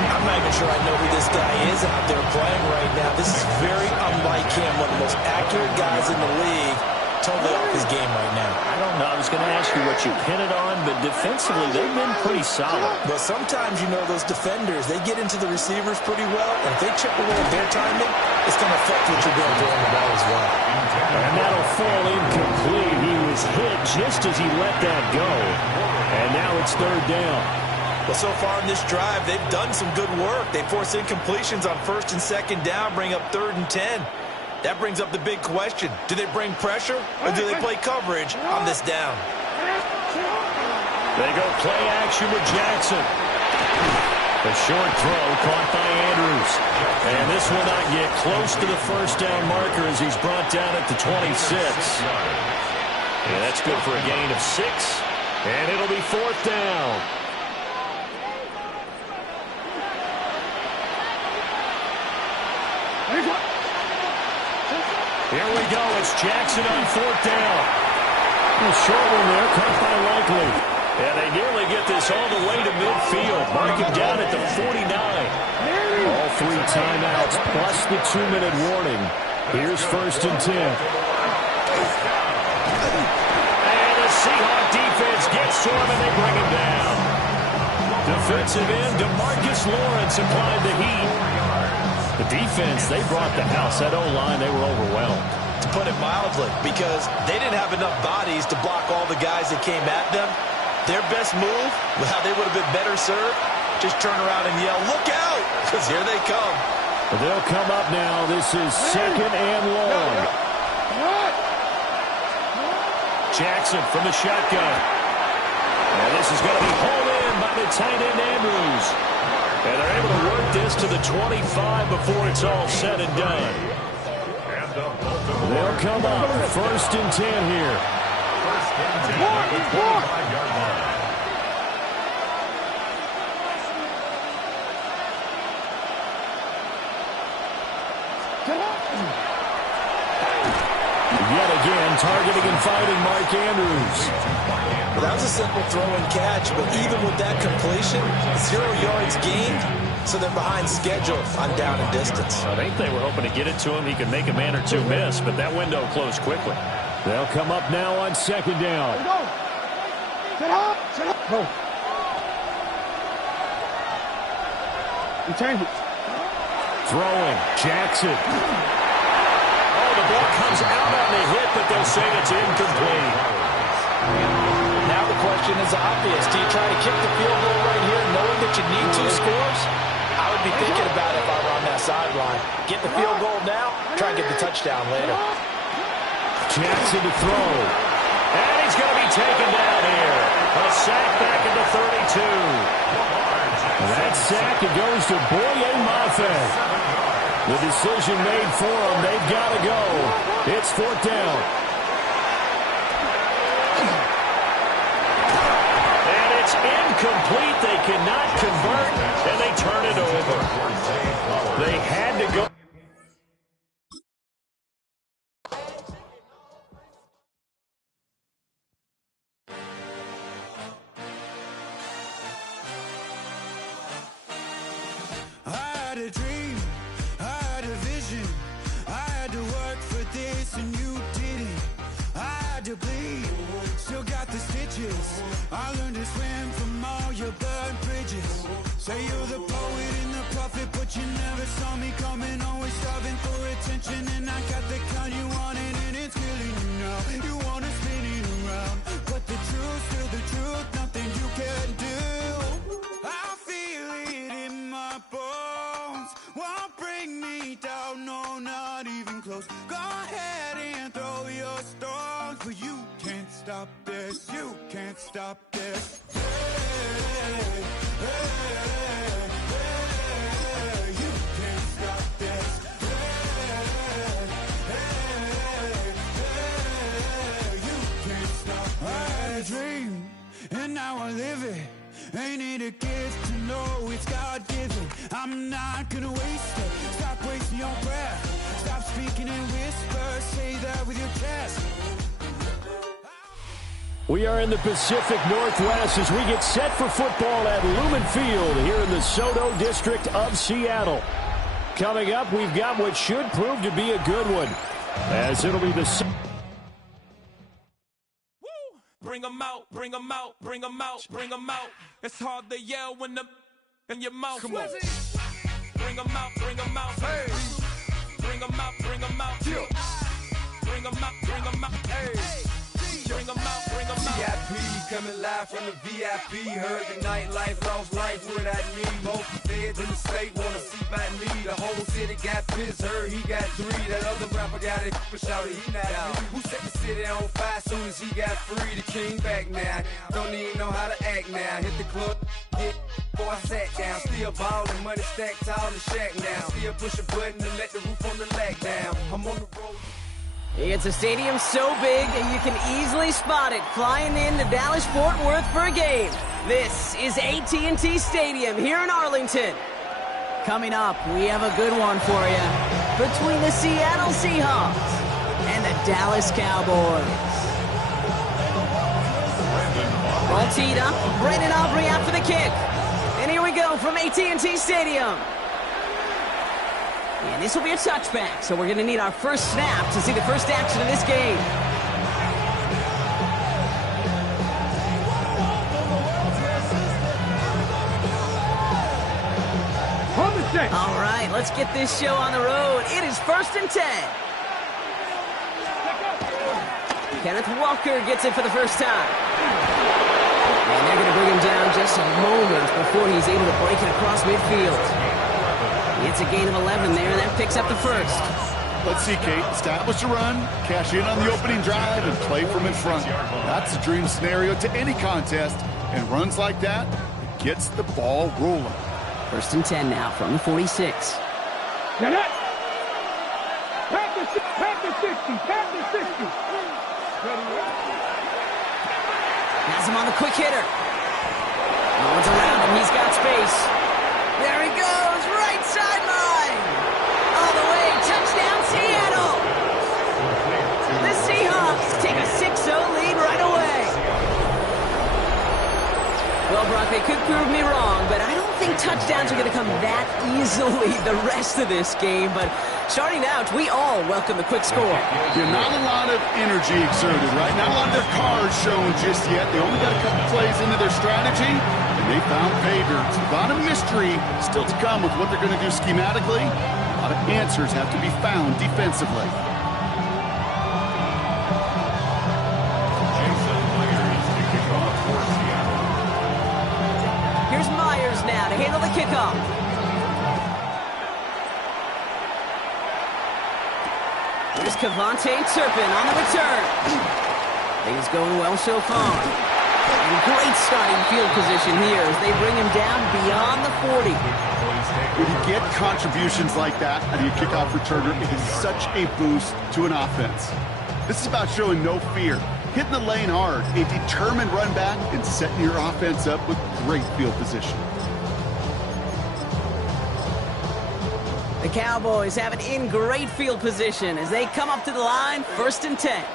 I'm not even sure I know who this guy is out there playing right now. This is very unlike him, one of the most accurate guys in the league. Totally off his game right now. I don't know. I was going to ask you what you pin it on, but defensively, they've been pretty solid. But sometimes, those defenders, they get into the receivers pretty well, and if they chip away at their timing, it's going to affect what you're doing throwing the ball as well. And that'll fall incomplete. He was hit just as he let that go. And now it's third down. Well, so far in this drive, they've done some good work. They force incompletions on first and second down, bring up 3rd and 10. That brings up the big question. Do they bring pressure or do they play coverage on this down? They go play action with Jackson. A short throw caught by Andrews. And this will not get close to the first down marker as he's brought down at the 26. Yeah, that's good for a gain of 6. And it'll be 4th down. Here we go. It's Jackson on 4th down. A short one there, caught by Likely. And they nearly get this all the way to midfield. Mark him down at the 49. All 3 timeouts plus the 2-minute warning. Here's 1st and 10. And the Seahawk defense gets to him and they bring him down. Defensive end DeMarcus Lawrence applied the heat. The defense, they brought the house. That O-line, they were overwhelmed. To put it mildly, because they didn't have enough bodies to block all the guys that came at them. Their best move, how they would have been better served, just turn around and yell, "Look out!" Because here they come. They'll come up now. This is 2nd and long. Jackson from the shotgun. And this is going to be hauled in by the tight end Andrews. And they're able to work this to the 25 before it's all said and done. They'll come up 1st and 10 here. Yet again, targeting and fighting Mark Andrews. Well, that was a simple throw and catch, but even with that completion, 0 yards gained, so they're behind schedule on down and distance. I think they were hoping to get it to him. He could make a man or 2 miss, but that window closed quickly. They'll come up now on 2nd down. Set up. Go. Return it. Throwing. Jackson. Oh, the ball comes out on the hit, but they'll say it's incomplete. Now the question is obvious. Do you try to kick the field goal right here knowing that you need 2 scores? I would be thinking about it if I were on that sideline. Get the field goal now, try and get the touchdown later. Jackson to throw. And he's going to be taken down here. A sack back at the 32. That sack, it goes to Boye Mafe. The decision made for them. They've got to go. It's 4th down. And it's incomplete. They cannot convert, and they turn it over. They had to go. A dream, I had a vision, I had to work for this and you didn't. I had to bleed, still got the stitches. I learned to swim from all your burned bridges. Say you're the poet and the prophet, but you never saw me coming. Always starving for attention, and I got the kind you wanted, and it's killing you now. You wanna spin it around, but the truth's still the truth, nothing you can do. I feel it in my bones, won't bring me down, no, not even close. Go ahead and throw your stones, but you can't stop this, you can't stop this. Hey, You can't stop this. You can't stop. I had a dream, and now I live it. Ain't it a gift to know it's God-given? I'm not gonna waste it. Stop wasting your breath. Stop speaking in whispers. Say that with your chest. We are in the Pacific Northwest as we get set for football at Lumen Field here in the Soto District of Seattle. Coming up, we've got what should prove to be a good one, as it'll be the... Bring them out, bring them out, bring them out, bring them out. It's hard to yell when the in your mouth. Come on. Bring them out, bring them out. Hey. Bring them out, bring them out. Yeah. Bring them out, bring them out. Hey. Bring them out, bring them out. VIP coming live from the VIP. Heard the nightlife, lost life without me. Most feds in the state wanna see by me. The whole city got pissed, heard he got 3. That other rapper got it, but shouted he not out. Who set the city on fire soon as he got free? The king back now, don't even know how to act now. Hit the club, hit, boy I sat down. Still ballin', money stacked tall in the shack now. Still push a button to let the roof on the lag down. I'm on the road. It's a stadium so big you can easily spot it flying into Dallas-Fort Worth for a game. This is AT&T Stadium here in Arlington. Coming up, we have a good one for you between the Seattle Seahawks and the Dallas Cowboys. All teed up, Brandon Aubrey out for the kick. And here we go from AT&T Stadium. And this will be a touchback, so we're going to need our first snap to see the first action of this game. All right, let's get this show on the road. It is 1st and 10. Kenneth Walker gets it for the first time. And they're going to bring him down just a moment before he's able to break it across midfield. It's a gain of 11 there, and that picks up the first. Let's see, Kate. Establish a run, cash in on the opening drive, and play from in front. That's a dream scenario to any contest, and runs like that, it gets the ball rolling. 1st and 10 now from the 46. Now that. Pass the 60. Has him on the quick hitter. No one's around him. He's got space. There he goes. Right sideline. All the way. Touchdown, Seattle. The Seahawks take a 6-0 lead right away. Well, Brock, they could prove me wrong, but I don't think touchdowns are going to come that easily the rest of this game. But starting out, we all welcome the quick score. Yeah, not a lot of energy exerted, right? Not a lot of their cards shown just yet. They only got a couple plays into their strategy, and they found pay dirt. A lot of mystery still to come with what they're going to do schematically. A lot of answers have to be found defensively. Here's Myers now to handle the kickoff. Here's Kevontae Turpin on the return. Things going well so far. And great starting field position here as they bring him down beyond the 40. When you get contributions like that out of your kickoff returner, it is such a boost to an offense. This is about showing no fear, hitting the lane hard, a determined run back, and setting your offense up with great field position. The Cowboys have it in great field position as they come up to the line, 1st and 10.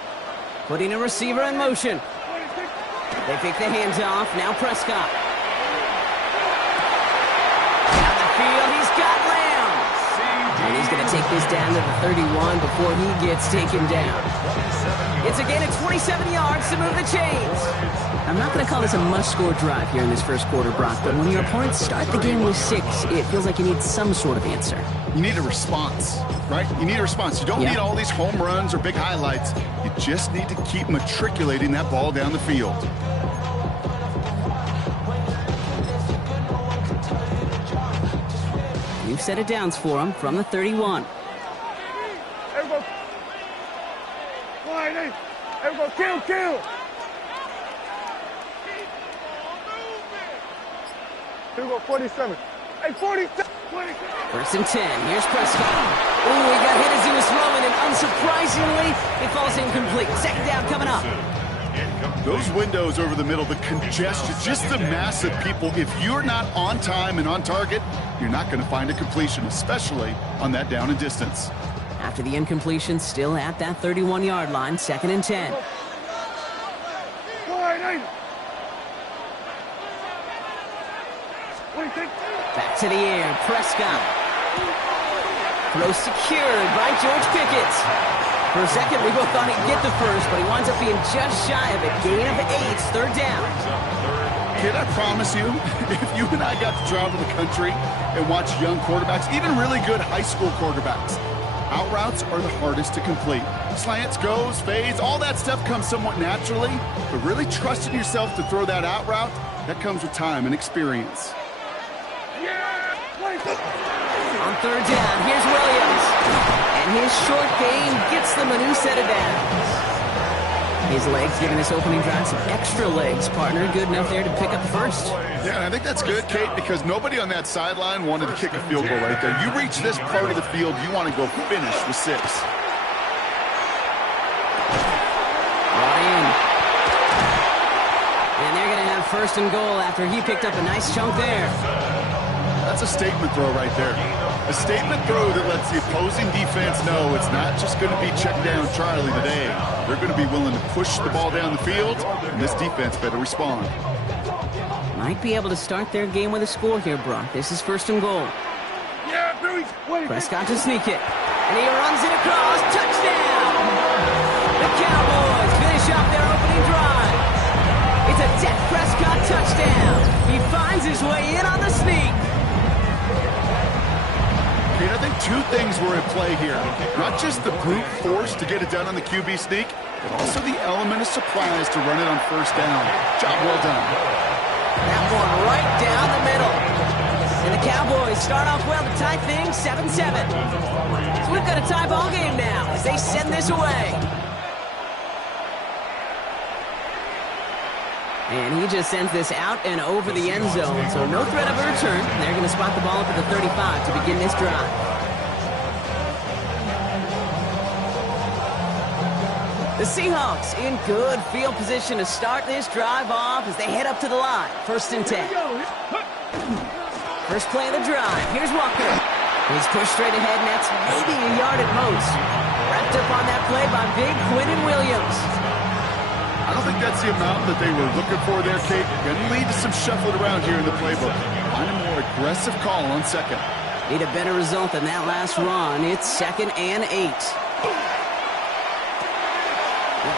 Putting a receiver in motion. They pick the hands off. Now Prescott. Down the field, he's got Lamb. And he's going to take this down to the 31 before he gets taken down. It's a gain of 27 yards to move the chains. I'm not going to call this a must-score drive here in this first quarter, Brock, but when your opponents start the game with 6, it feels like you need some sort of answer. You need a response, right? You need a response. You don't need all these home runs or big highlights. You just need to keep matriculating that ball down the field. New set of downs for him from the 31. Everybody, everybody, kill. Here we go, 47. Hey, 47. 1st and 10. Here's Prescott. Ooh, he got hit as he was throwing, and unsurprisingly, it falls incomplete. 2nd down coming up. Those windows over the middle, the congestion, just the mass of people. If you're not on time and on target, you're not going to find a completion, especially on that down and distance. After the incompletion, still at that 31-yard line, 2nd and 10. Back to the air, Prescott. Throw secured by George Pickett. For a second, we both thought he'd get the first, but he winds up being just shy of a gain of 8. 3rd down. Kid, I promise you, if you and I got to travel the country and watch young quarterbacks, even really good high school quarterbacks, out routes are the hardest to complete. Slants, goes, fades, all that stuff comes somewhat naturally, but really trusting yourself to throw that out route, that comes with time and experience. On 3rd down, here's Williams. And his short game gets them a new set of downs. His legs giving this opening drive some extra legs, partner. Good enough there to pick up the first. Yeah, and I think that's good, Kate, because nobody on that sideline wanted to kick a field goal right there. You reach this part of the field, you want to go finish with 6. Brought in. And they're going to have 1st and goal after he picked up a nice chunk there. That's a statement throw right there. A statement throw that lets the opposing defense know it's not just going to be check down Charlie today. They're going to be willing to push the ball down the field, and this defense better respond. Might be able to start their game with a score here, Brock. This is 1st and goal. Prescott to sneak it. And he runs it across. Touchdown! The Cowboys finish off their opening drive. It's a Dak Prescott touchdown. He finds his way in on the sneak. I think 2 things were at play here. Not just the brute force to get it done on the QB sneak, but also the element of surprise to run it on 1st down. Job well done. That one right down the middle. And the Cowboys start off well to tie things 7-7. So we've got a tie ball game now as they send this away. And he just sends this out and over the end zone, so no threat of a return. They're going to spot the ball up at the 35 to begin this drive. The Seahawks in good field position to start this drive off as they head up to the line. 1st and 10. First play of the drive. Here's Walker. He's pushed straight ahead, and that's maybe a yard at most. Wrapped up on that play by big Quinnen Williams. I don't think that's the amount that they were looking for there, Kate. Going to lead to some shuffling around here in the playbook. Find a more aggressive call on 2nd. Need a better result than that last run. It's 2nd and 8.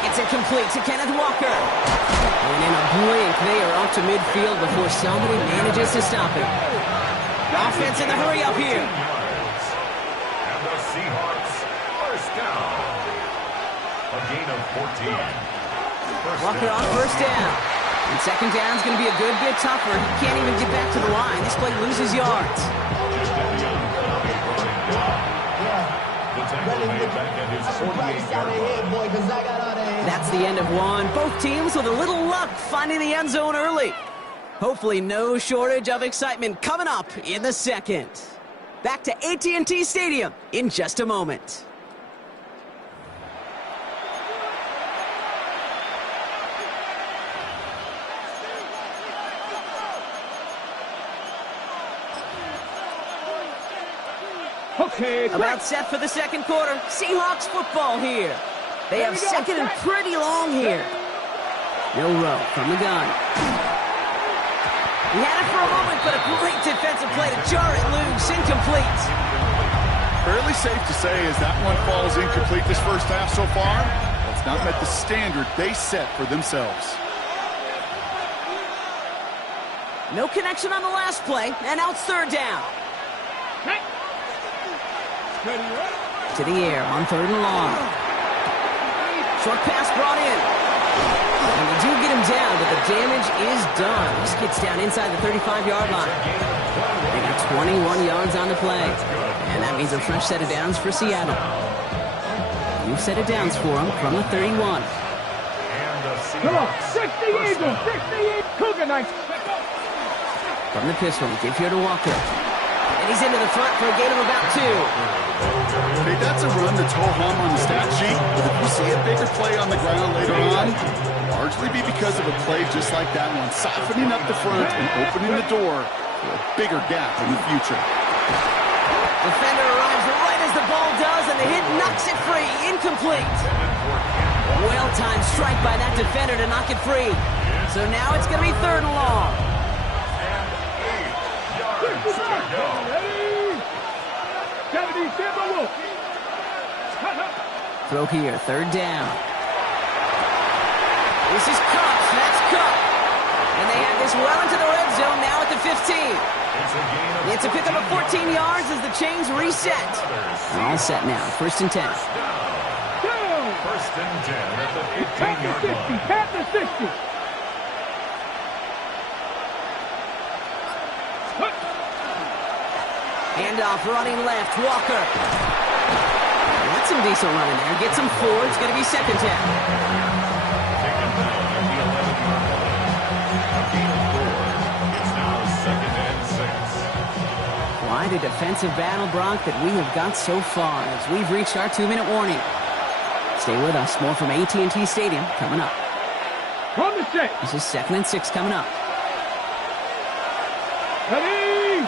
It's incomplete to Kenneth Walker. And in a blink, they are off to midfield before somebody manages to stop him. Offense in the hurry up here. And the Seahawks, 1st down. A gain of 14. Walker on 1st down. And 2nd down is going to be a good bit tougher. He can't even get back to the line. This play loses yards. That's the end of one. Both teams with a little luck finding the end zone early. Hopefully no shortage of excitement coming up in the 2nd. Back to AT&T Stadium in just a moment. Okay, about set for the 2nd quarter. Seahawks football here. They have 2nd and pretty long here. No row from the gun. He had it for a moment, but a great defensive play to jar it loose. Incomplete. Fairly safe to say as that one falls incomplete this 1st half so far, that's not met the standard they set for themselves. No connection on the last play, and now it's 3rd down. To the air on 3rd and long. Short pass brought in. And they do get him down, but the damage is done. This gets down inside the 35-yard line. They got 21 yards on the play. And that means a fresh set of downs for Seattle. New set of downs for them from the 31. Come on, 60 Eagles, 60 Eagles, Cougar Knights. From the pistol, give here to Walker. And he's into the front for a gain of about 2. Hey, that's a run that's ho-hum on the stat sheet, but if you see a bigger play on the ground later on, largely be because of a play just like that one, softening up the front and opening the door for a bigger gap in the future. Defender arrives right as the ball does, and the hit knocks it free. Incomplete. Well-timed strike by that defender to knock it free. So now it's going to be 3rd and long. Throw here, 3rd down. This is Cup. That's Cup. And they have this well into the red zone now at the 15. It's a pickup of 14 yards as the chains reset. All set now. 1st and 10. 1st and 10 at the 15-yard line. Pat the 60. Handoff running left. Walker. That's some decent running there. Gets him 4. It's going to be 2nd down. Quite a defensive battle, Brock, that we have got so far as we've reached our 2-minute warning. Stay with us. More from AT&T Stadium coming up. From the 6. This is 2nd and 6 coming up. Ready?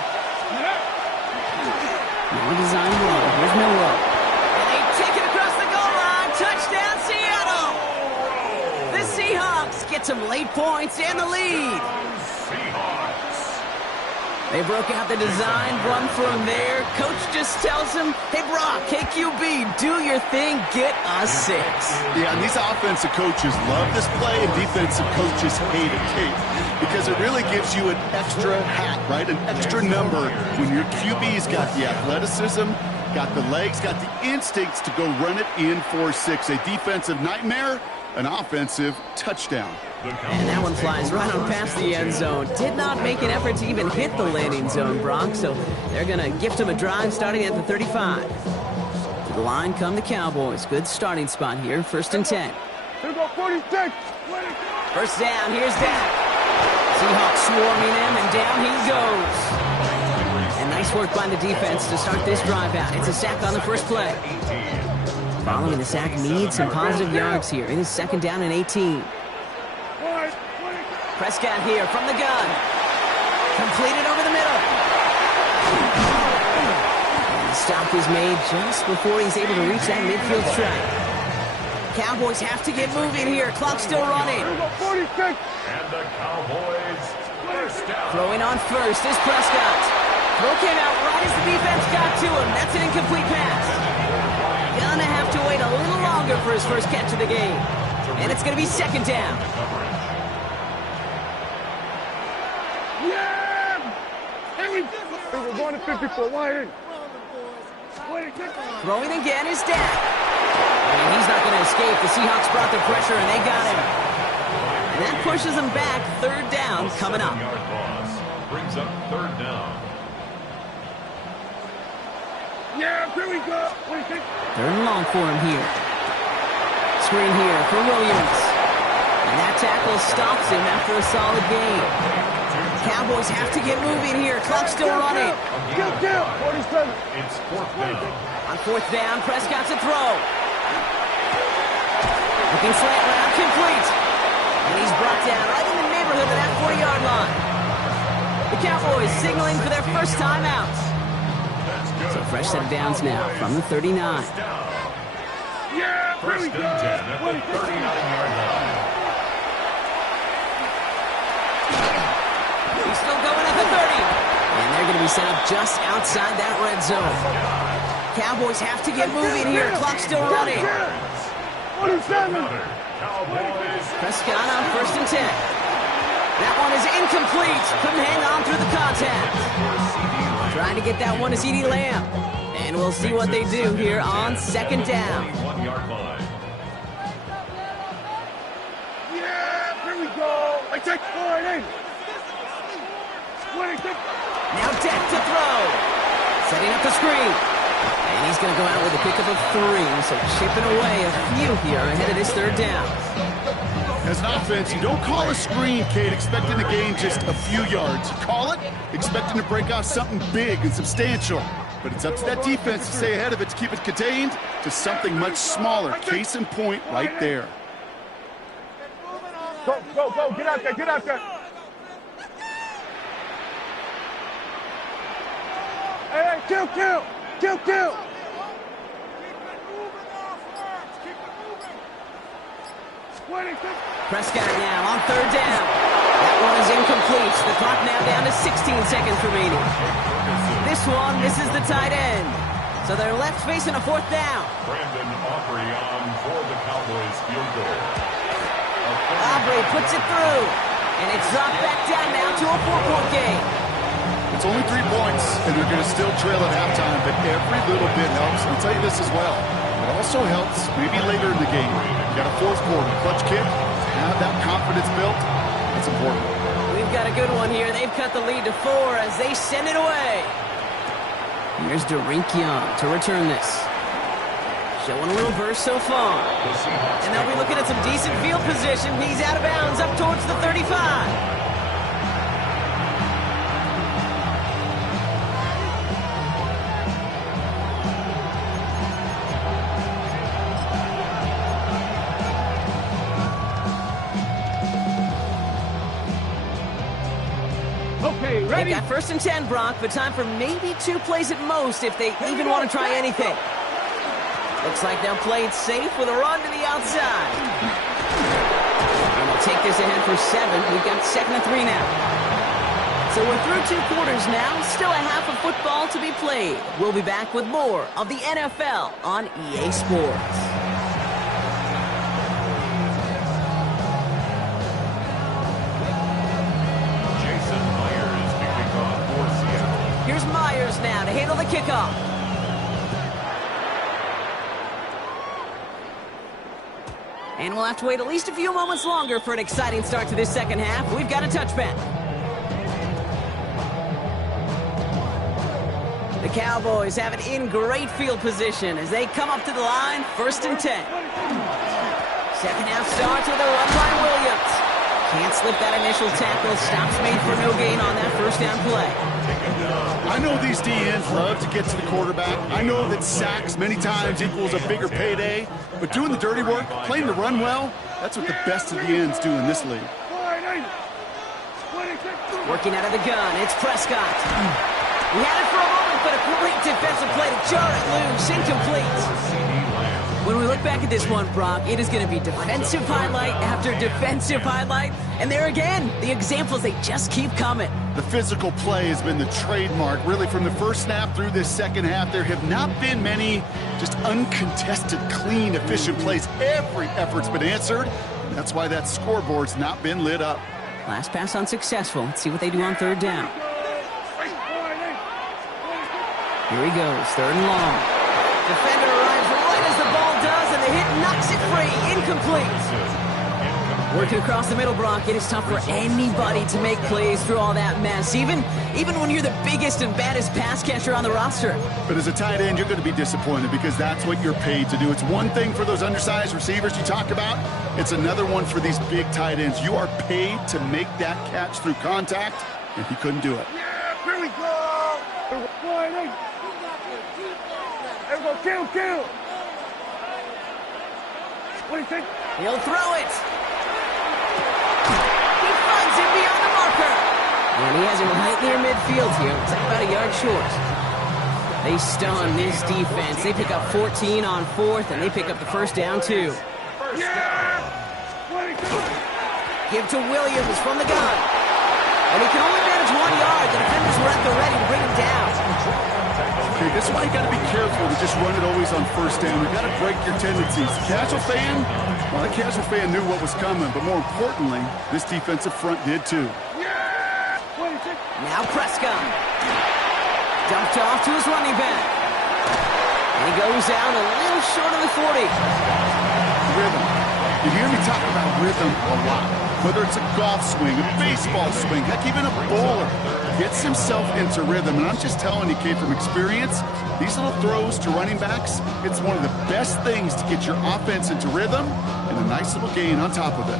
Now a design run. Here's Milrow. And they take it across the goal line. Touchdown, Seattle! The Seahawks get some late points and the lead. They broke out the design run from there. Coach just tells him, hey, Brock, KQB, do your thing, get us 6. Yeah, and these offensive coaches love this play, and defensive coaches hate it, Kate, because it really gives you an extra hat, right? An extra number when your QB's got the athleticism, got the legs, got the instincts to go run it in for 6. A defensive nightmare, an offensive touchdown. And that one flies right on past the end zone. Did not make an effort to even hit the landing zone, Brock, so they're going to gift him a drive starting at the 35. To the line come the Cowboys. Good starting spot here, 1st and 10. Here we go, 46. 1st down, here's Dak. Seahawks swarming him, and down he goes. And nice work by the defense to start this drive out. It's a sack on the first play. Following the sack needs some positive yards here. It is 2nd down and 18. Prescott here from the gun. Completed over the middle. And the stop is made just before he's able to reach that midfield strike. Cowboys have to get moving here. Clock's still running. 46. And the Cowboys 1st down. Throwing on first is Prescott. Throw came out right as the defense got to him. That's an incomplete pass. Gonna have to wait a little longer for his first catch of the game. And it's going to be 2nd down. We're going to 54. Wide in. Throwing again is Dak. And he's not going to escape. The Seahawks brought the pressure, and they got him. And that pushes them back. 3rd down coming up. Brings up 3rd down. Yeah, here we go. 3rd and long for him here. Screen here for Williams. And that tackle stops him after a solid gain. Cowboys have to get moving here. Clock's still running. 47. It's 4th down. On 4th down, Prescott's a throw. Looking slant route, complete. And he's brought down right in the neighborhood of that 40-yard line. The Cowboys signaling for their first time out. So fresh set of downs now from the 39. Yeah, here we 1st go. and 10 at the 39-yard line. He's still going at the 30. And they're going to be set up just outside that red zone. Cowboys have to get moving here. Clock's still running. 47. Prescott on 1st and 10. That one is incomplete. Couldn't hang on through the contact. Trying to get that one to CeeDee Lamb. And we'll see what they do here on 2nd down. 1-yard line. Yeah, here we go. I take 4 in. Now Dak to throw. Setting up the screen. And he's going to go out with a pickup of 3. So chipping away a few here ahead of this 3rd down. As an offense, you don't call a screen, Kate, expecting to gain just a few yards. You call it expecting to break off something big and substantial. But it's up to that defense to stay ahead of it, to keep it contained to something much smaller. Case in point right there. Go, go, go. Get out there. Get out there. Hey, kill, kill. Kill, kill. Prescott now on third down. That one is incomplete. The clock now down to 16 seconds remaining. This one misses the tight end. So they're left facing a fourth down. Brandon Aubrey on for the Cowboys field goal. Aubrey puts it through. And it's dropped back down now to a 4-point game. It's only 3 points, and they're going to still trail at halftime, but every little bit helps. I'll tell you this as well. It also helps maybe later in the game. You got a fourth quarter clutch kick, have that confidence built. It's important. We've got a good one here. They've cut the lead to 4 as they send it away. Here's Derink Young to return this. Showing a little burst so far. And they'll be looking at some decent field position. He's out of bounds up towards the 35. They've got 1st and 10, Brock, but time for maybe 2 plays at most if they even want to try anything. Looks like they'll play it safe with a run to the outside. And they'll take this ahead for 7. We've got 2nd and 3 now. So we're through 2 quarters now. Still a half of football to be played. We'll be back with more of the NFL on EA Sports. Here's Myers now to handle the kickoff. And we'll have to wait at least a few moments longer for an exciting start to this second half. We've got a touchback. The Cowboys have it in great field position as they come up to the line, 1st and 10. Second half starts with a run by Williams. Can't slip that initial tackle. Stops made for no gain on that 1st down play. I know these DNs love to get to the quarterback. I know that sacks many times equals a bigger payday. But doing the dirty work, playing the run well, that's what the best of the ends do in this league. Working out of the gun, it's Prescott. He had it for a moment, but a great defensive play to jar it loose. Incomplete. When we look back at this one, Brock, it is going to be defensive highlight after defensive highlight. And there again, the examples, they just keep coming. The physical play has been the trademark. Really, from the first snap through this second half, there have not been many just uncontested, clean, efficient plays. Every effort's been answered. And that's why that scoreboard's not been lit up. Last pass unsuccessful. Let's see what they do on 3rd down. Here he goes, 3rd and long. Defender arrives right as the ball does, and the hit knocks it free. Incomplete. Working across the middle, Brock, it is tough for anybody to make plays through all that mess, even when you're the biggest and baddest pass catcher on the roster. But as a tight end, you're going to be disappointed because that's what you're paid to do. It's one thing for those undersized receivers you talk about. It's another one for these big tight ends. You are paid to make that catch through contact, and he couldn't do it. Yeah, here we go. Everyone, kill. What do you think? He'll throw it. He finds it beyond the marker. And he has it right near midfield here. It's like about a yard short. They stun this defense. They pick up 14 on 4th, and they pick up the 1st down, too. Give to Williams from the gun. And he can only manage 1 yard. The defenders were at the ready to bring him down. Okay, that's why you got to be careful to just run it always on 1st down. You got to break your tendencies. Casual fan, well, the casual fan knew what was coming, but more importantly, this defensive front did too. Now Prescott. Dumped off to his running back. And he goes down a little short of the 40. Rhythm. You hear me talk about rhythm a lot. Whether it's a golf swing, a baseball swing, heck, even a bowler gets himself into rhythm. And I'm just telling you, Kate, from experience, these little throws to running backs, it's one of the best things to get your offense into rhythm and a nice little gain on top of it.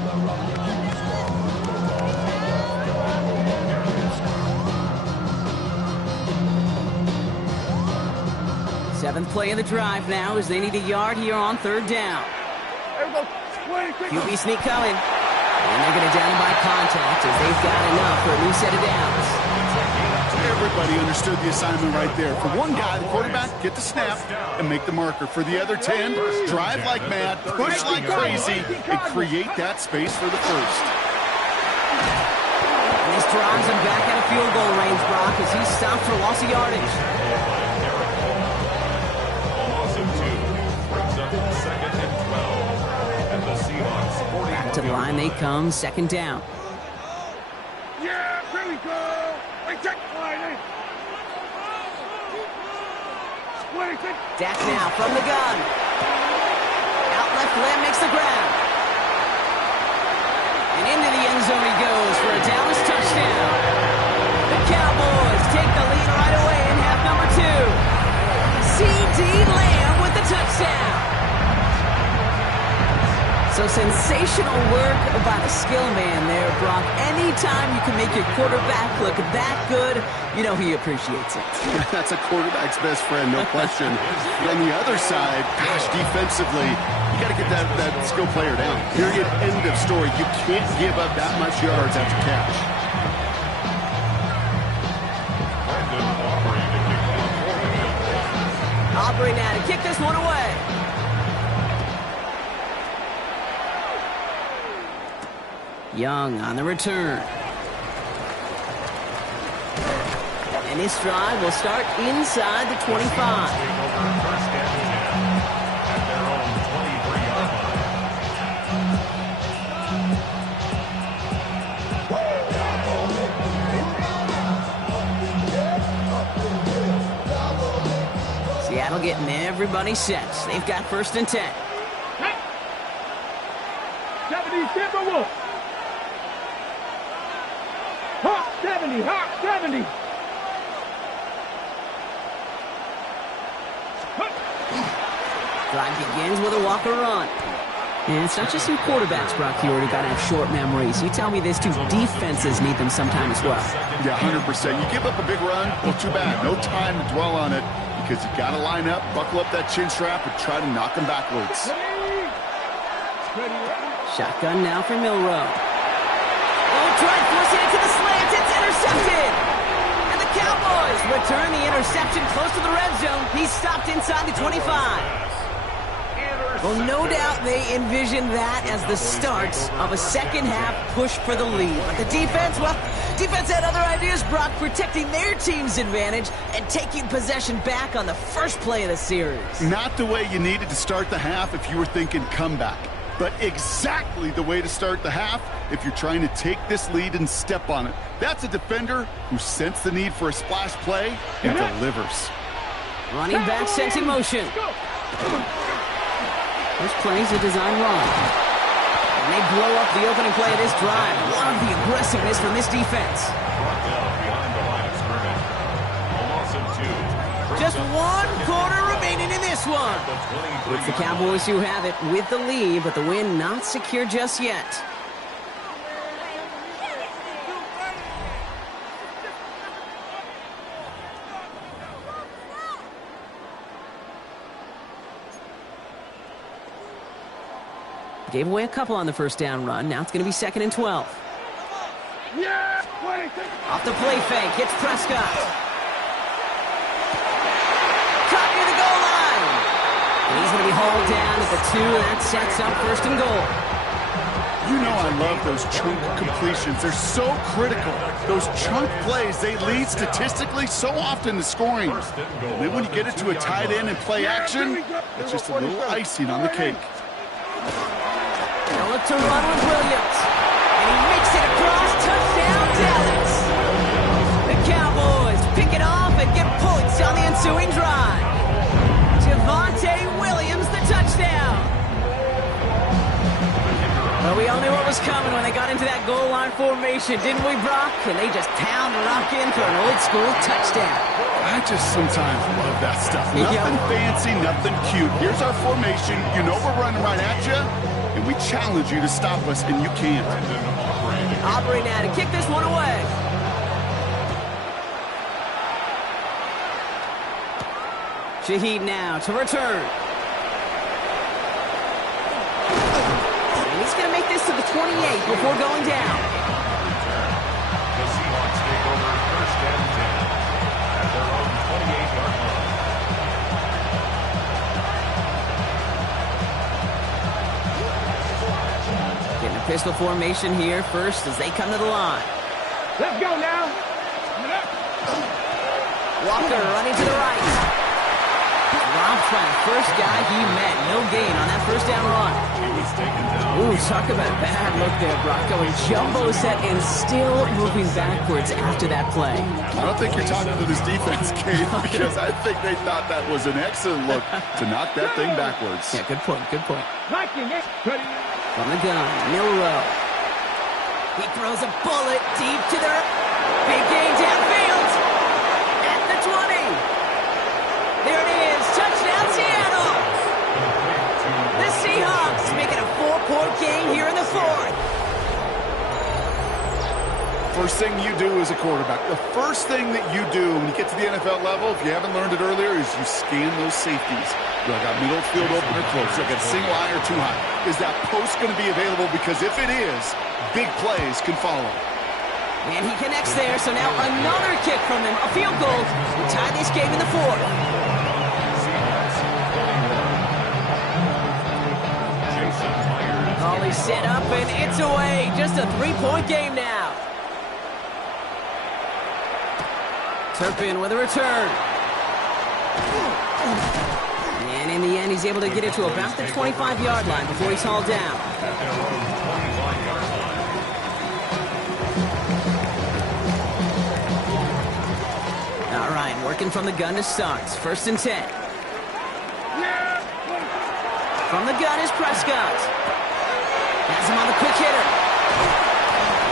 Seventh play of the drive now as they need a yard here on third down. QB sneak coming. And they're going to down by contact as they've got enough for a new set of downs. Everybody understood the assignment right there. For one guy, the quarterback, get the snap and make the marker. For the other 10, drive like mad, push like crazy, and create that space for the first. And this drives him back out of field goal range, Brock, as he's stopped for loss of yardage. Back to the line they come, second down. Yeah, here we go. Dak now from the gun. Out left, Lamb makes the grab. And into the end zone he goes for a Dallas touchdown. The Cowboys take the lead right away in half number 2. C.D. Lamb with the touchdown. So sensational work by the skill man there, Brock. Anytime you can make your quarterback look that good, you know he appreciates it. That's a quarterback's best friend, no question. But on the other side, gosh, defensively, you got to get that skill player down. Period, end of story. You can't give up that much yards after catch. Aubrey now to kick this one away. Young on the return. And this drive will start inside the 25. Seattle getting everybody set. They've got first and 10. 70, Timberwolves. Hawk 70, Hawk 70. Drive begins with a walker run. And it's not just some quarterbacks, Brock, you already got to have short memories. You tell me this too, defenses need them sometime as well. Yeah, 100%. You give up a big run, well, too bad. No time to dwell on it because you got to line up, buckle up that chin strap, and try to knock them backwards. Shotgun now for Milrow. Drive forcing it to the slant. It's intercepted. And the Cowboys return the interception close to the red zone. He's stopped inside the 25. Well, no doubt they envisioned that as the start of a second-half push for the lead. But the defense, well, defense had other ideas, Brock, protecting their team's advantage and taking possession back on the first play of the series. Not the way you needed to start the half if you were thinking comeback. But exactly the way to start the half if you're trying to take this lead and step on it. That's a defender who sensed the need for a splash play and delivers. Running back sent in motion. First play's a design run. And they blow up the opening play of this drive. Love the aggressiveness from this defense. Just 1 quarter remaining in this one. It's the Cowboys who have it with the lead, but the win not secure just yet. Gave away a couple on the first down run. Now it's going to be 2nd and 12. Off the play fake. Hits Prescott. And he's going to be hauled down at the 2. That sets up 1st and goal. You know I love those chunk completions. They're so critical. Those chunk plays, they lead statistically so often to scoring. And then when you get it to a tight end and play action, it's just a little icing on the cake. They'll look to run with Williams. And he makes it across. Touchdown, Dallas. The Cowboys pick it off and get points on the ensuing drive. Javonte Williams, the touchdown. was coming when they got into that goal line formation, didn't we, Brock? And they just pound rock in for an old-school touchdown. I just sometimes love that stuff. Nothing fancy, nothing cute. Here's our formation. You know we're running right at you, and we challenge you to stop us, and you can't. Aubrey now to kick this one away. Shaheed now to return. And he's going to make this to the 28 before going down. The Seahawks take over first and 10 at their own 28-yard line. Getting a pistol formation here first as they come to the line. Let's go now. Walker running to the right. Robbed by the first guy he met. No gain on that first down run. He was taken down. Ooh, talk about a bad look there, Brock. Going jumbo set and still moving backwards after that play. I don't think you're talking to this defense, Kate, because I think they thought that was an excellent look to knock that thing backwards. Yeah, good point, good point. Viking, From the gun, Milrow. He throws a bullet deep to the big gain downfield. At the 20. There it is. Touchdown, Seattle. The Seahawks making a 4-point game here in the fourth. First thing you do as a quarterback, the first thing that you do when you get to the NFL level, if you haven't learned it earlier, is you scan those safeties. Do I got middle field open or close? Do I got single high or too high? Is that post going to be available? Because if it is, big plays can follow. And he connects there, so now another kick from them. A field goal to tie this game in the fourth. Ollie set up, and it's away. Just a 3-point game now. Turpin with a return. And in the end, he's able to get it to about the 25-yard line before he's hauled down. All right, working from the gun to start. First and 10. From the gun is Prescott. Has him on the quick hitter.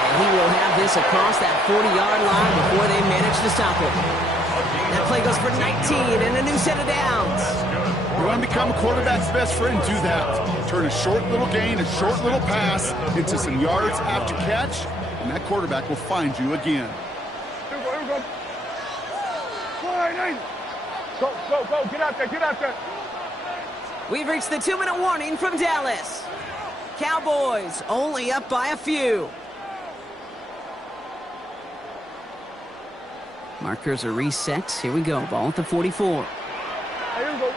And he will have this across that 40-yard line before they manage to stop him. That play goes for 19 and a new set of downs. You want to become a quarterback's best friend, do that. Turn a short little gain, a short little pass into some yards after catch, and that quarterback will find you again. Go, get out there. We've reached the 2-minute warning from Dallas. Cowboys only up by a few. Markers are reset. Here we go. Ball at the 44. Here we go.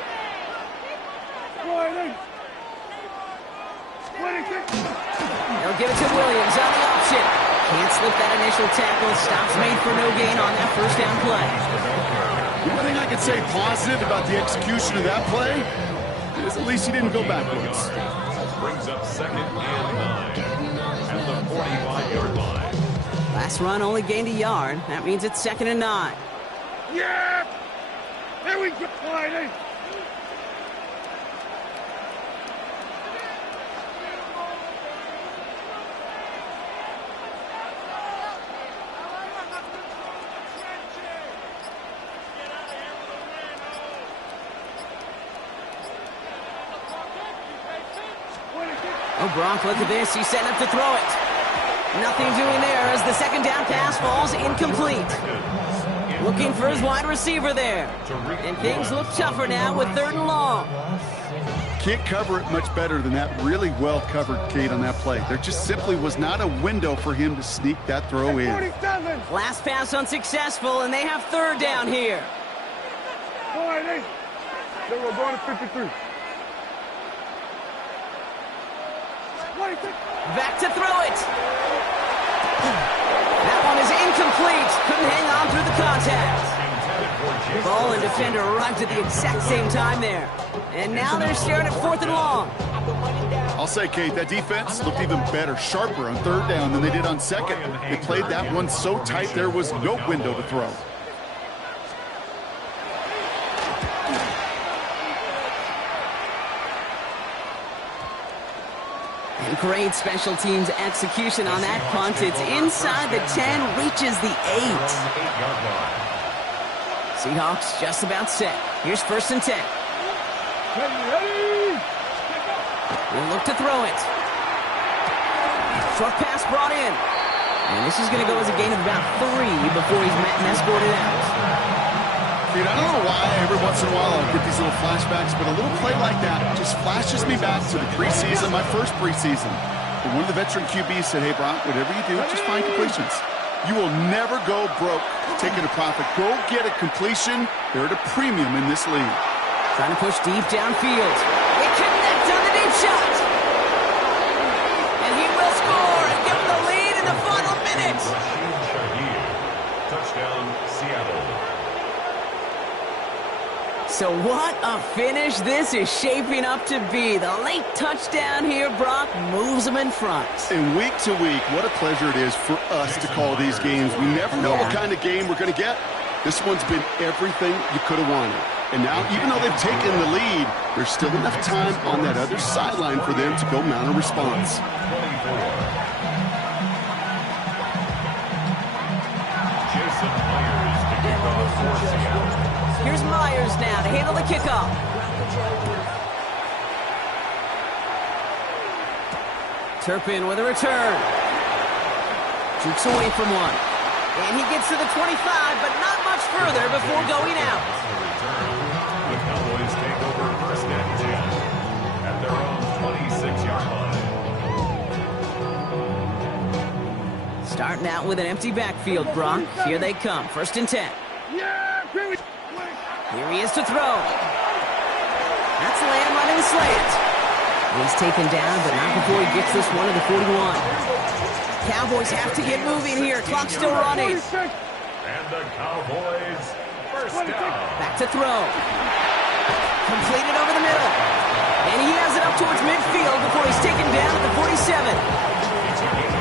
They'll give it to Williams on the option. Can't slip that initial tackle. Stops made for no gain on that first down play. One thing I can say positive about the execution of that play is at least he didn't go backwards. Brings up second and 9 at the 45-yard line. Last run only gained a yard. That means it's second and 9. Yeah! There we go. Oh, Gronk, look at this. He's setting up to throw it. Nothing doing there as the second down pass falls incomplete. Looking for his wide receiver there. And things look tougher now with 3rd and long. Can't cover it much better than that. Really well covered, Kate, on that play. There just simply was not a window for him to sneak that throw in. Last pass unsuccessful, and they have 3rd down here. They were going to 53. Back to throw it. That one is incomplete. Couldn't hang on through the contact. Ball and defender arrived at the exact same time there. And now they're staring at 4th and long. I'll say, Kate, that defense looked even better, sharper on 3rd down than they did on 2nd. They played that one so tight there was no window to throw. And great special teams execution on that punt. It's inside the 10, reaches the 8. Seahawks just about set. Here's 1st and 10. We'll look to throw it. Short pass brought in. And this is going to go as a gain of about 3 before he's met and escorted out. Dude, I don't know why every once in a while I get these little flashbacks, but a little play like that just flashes me back to the preseason, my first preseason. And one of the veteran QBs said, hey, Brock, whatever you do, just find completions. You will never go broke taking a profit. Go get a completion. They're at a premium in this league. Trying to push deep downfield. They connect on the deep shot. And he will score and give them the lead in the final minute. Touchdown, Seattle. So what a finish this is shaping up to be. The late touchdown here, Brock, moves them in front. And week to week, what a pleasure it is for us to call these games. We never know what kind of game we're going to get. This one's been everything you could have wanted. And now, even though they've taken the lead, there's still enough time on that other sideline for them to go mount a response. Jason Myers to kick off for Seattle. Here's Myers now to handle the kickoff. Turpin with a return. Jukes away from one. And he gets to the 25, but not much further before going out. The Cowboys take over 1st and 10 at their own 26-yard line. Starting out with an empty backfield, Brock. Here they come. 1st and 10. Here he is to throw. That's Lamb running the slant. He's taken down, but not before he gets this one to the 41. Cowboys have to get moving here. Clock still running. And the Cowboys first down. Back to throw. Completed over the middle. And he has it up towards midfield before he's taken down at the 47.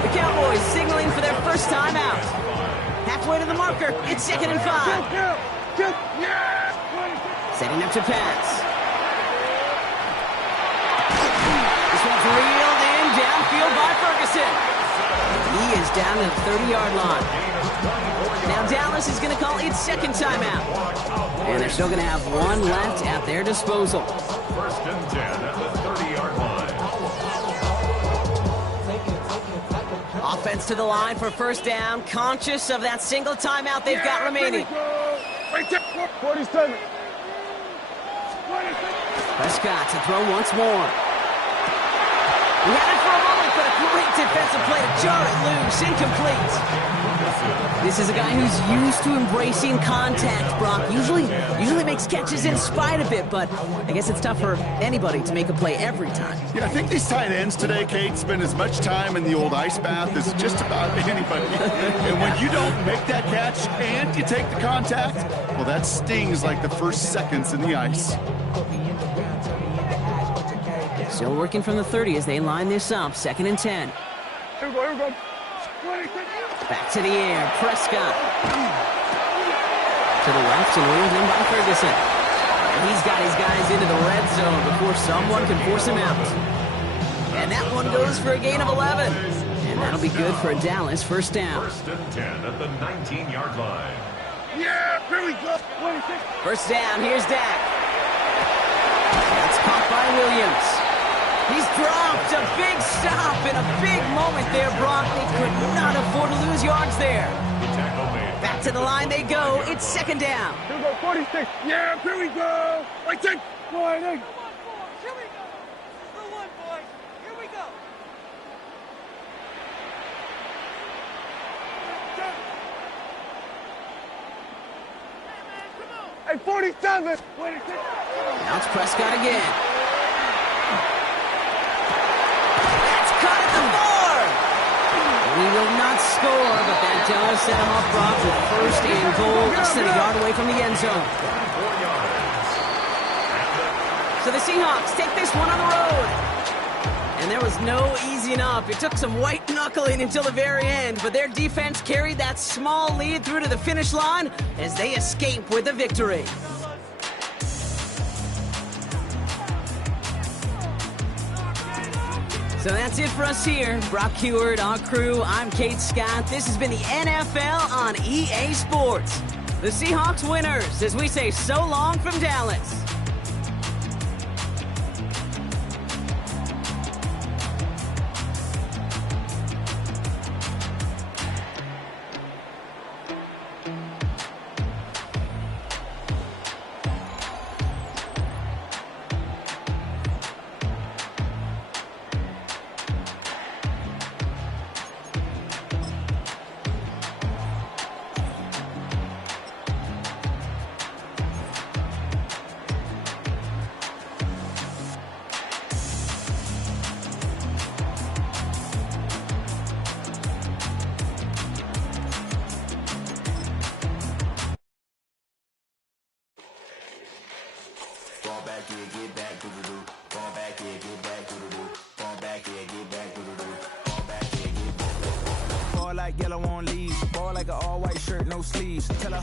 The Cowboys signaling for their first time out. Halfway to the marker. It's 2nd and 5. Setting up to pass. This one's reeled in downfield by Ferguson. He is down to the 30-yard line. Now Dallas is going to call its 2nd timeout. And they're still going to have one left at their disposal. 1st and 10 at the 30-yard line. Offense to the line for 1st down. Conscious of that single timeout they've got remaining. 47. Prescott to throw once more. He had it for a moment, but a great defensive play to jar it loose. Incomplete. This is a guy who's used to embracing contact, Brock. Usually makes catches in spite of it, but I guess it's tough for anybody to make a play every time. Yeah, I think these tight ends today, Kate, spend as much time in the old ice bath as just about anybody. And when you don't make that catch and you take the contact, well, that stings like the first seconds in the ice. Still working from the 30 as they line this up. 2nd and 10. Here we go. Back to the air. Prescott. To the left and wheeled in by Ferguson. And he's got his guys into the red zone before someone can force him out. And that one goes for a gain of 11. And that'll be good for a Dallas 1st down. 1st and 10 at the 19-yard line. Here we go. 1st down. Here's Dak. That's caught by Williams. He's dropped a big stop in a big moment there, Brock. They could not afford to lose yards there. Back to the line they go. It's 2nd down. Here we go, 46. Here we go. Right there. Here we go. The one, boys. Here we go. Hey, 47. Now it's Prescott again. That's caught at the 4. He will not score, but that does set him up, Brock, with 1st and goal, less than a yard away from the end zone. So the Seahawks take this one on the road. And there was no easing up. It took some white knuckling until the very end, but their defense carried that small lead through to the finish line as they escape with the victory. So that's it for us here. Brock Heward, our crew, I'm Kate Scott. This has been the NFL on EA Sports. The Seahawks winners, as we say so long from Dallas. Like yellow on leaves, ball like an all-white shirt, no sleeves. Tell her,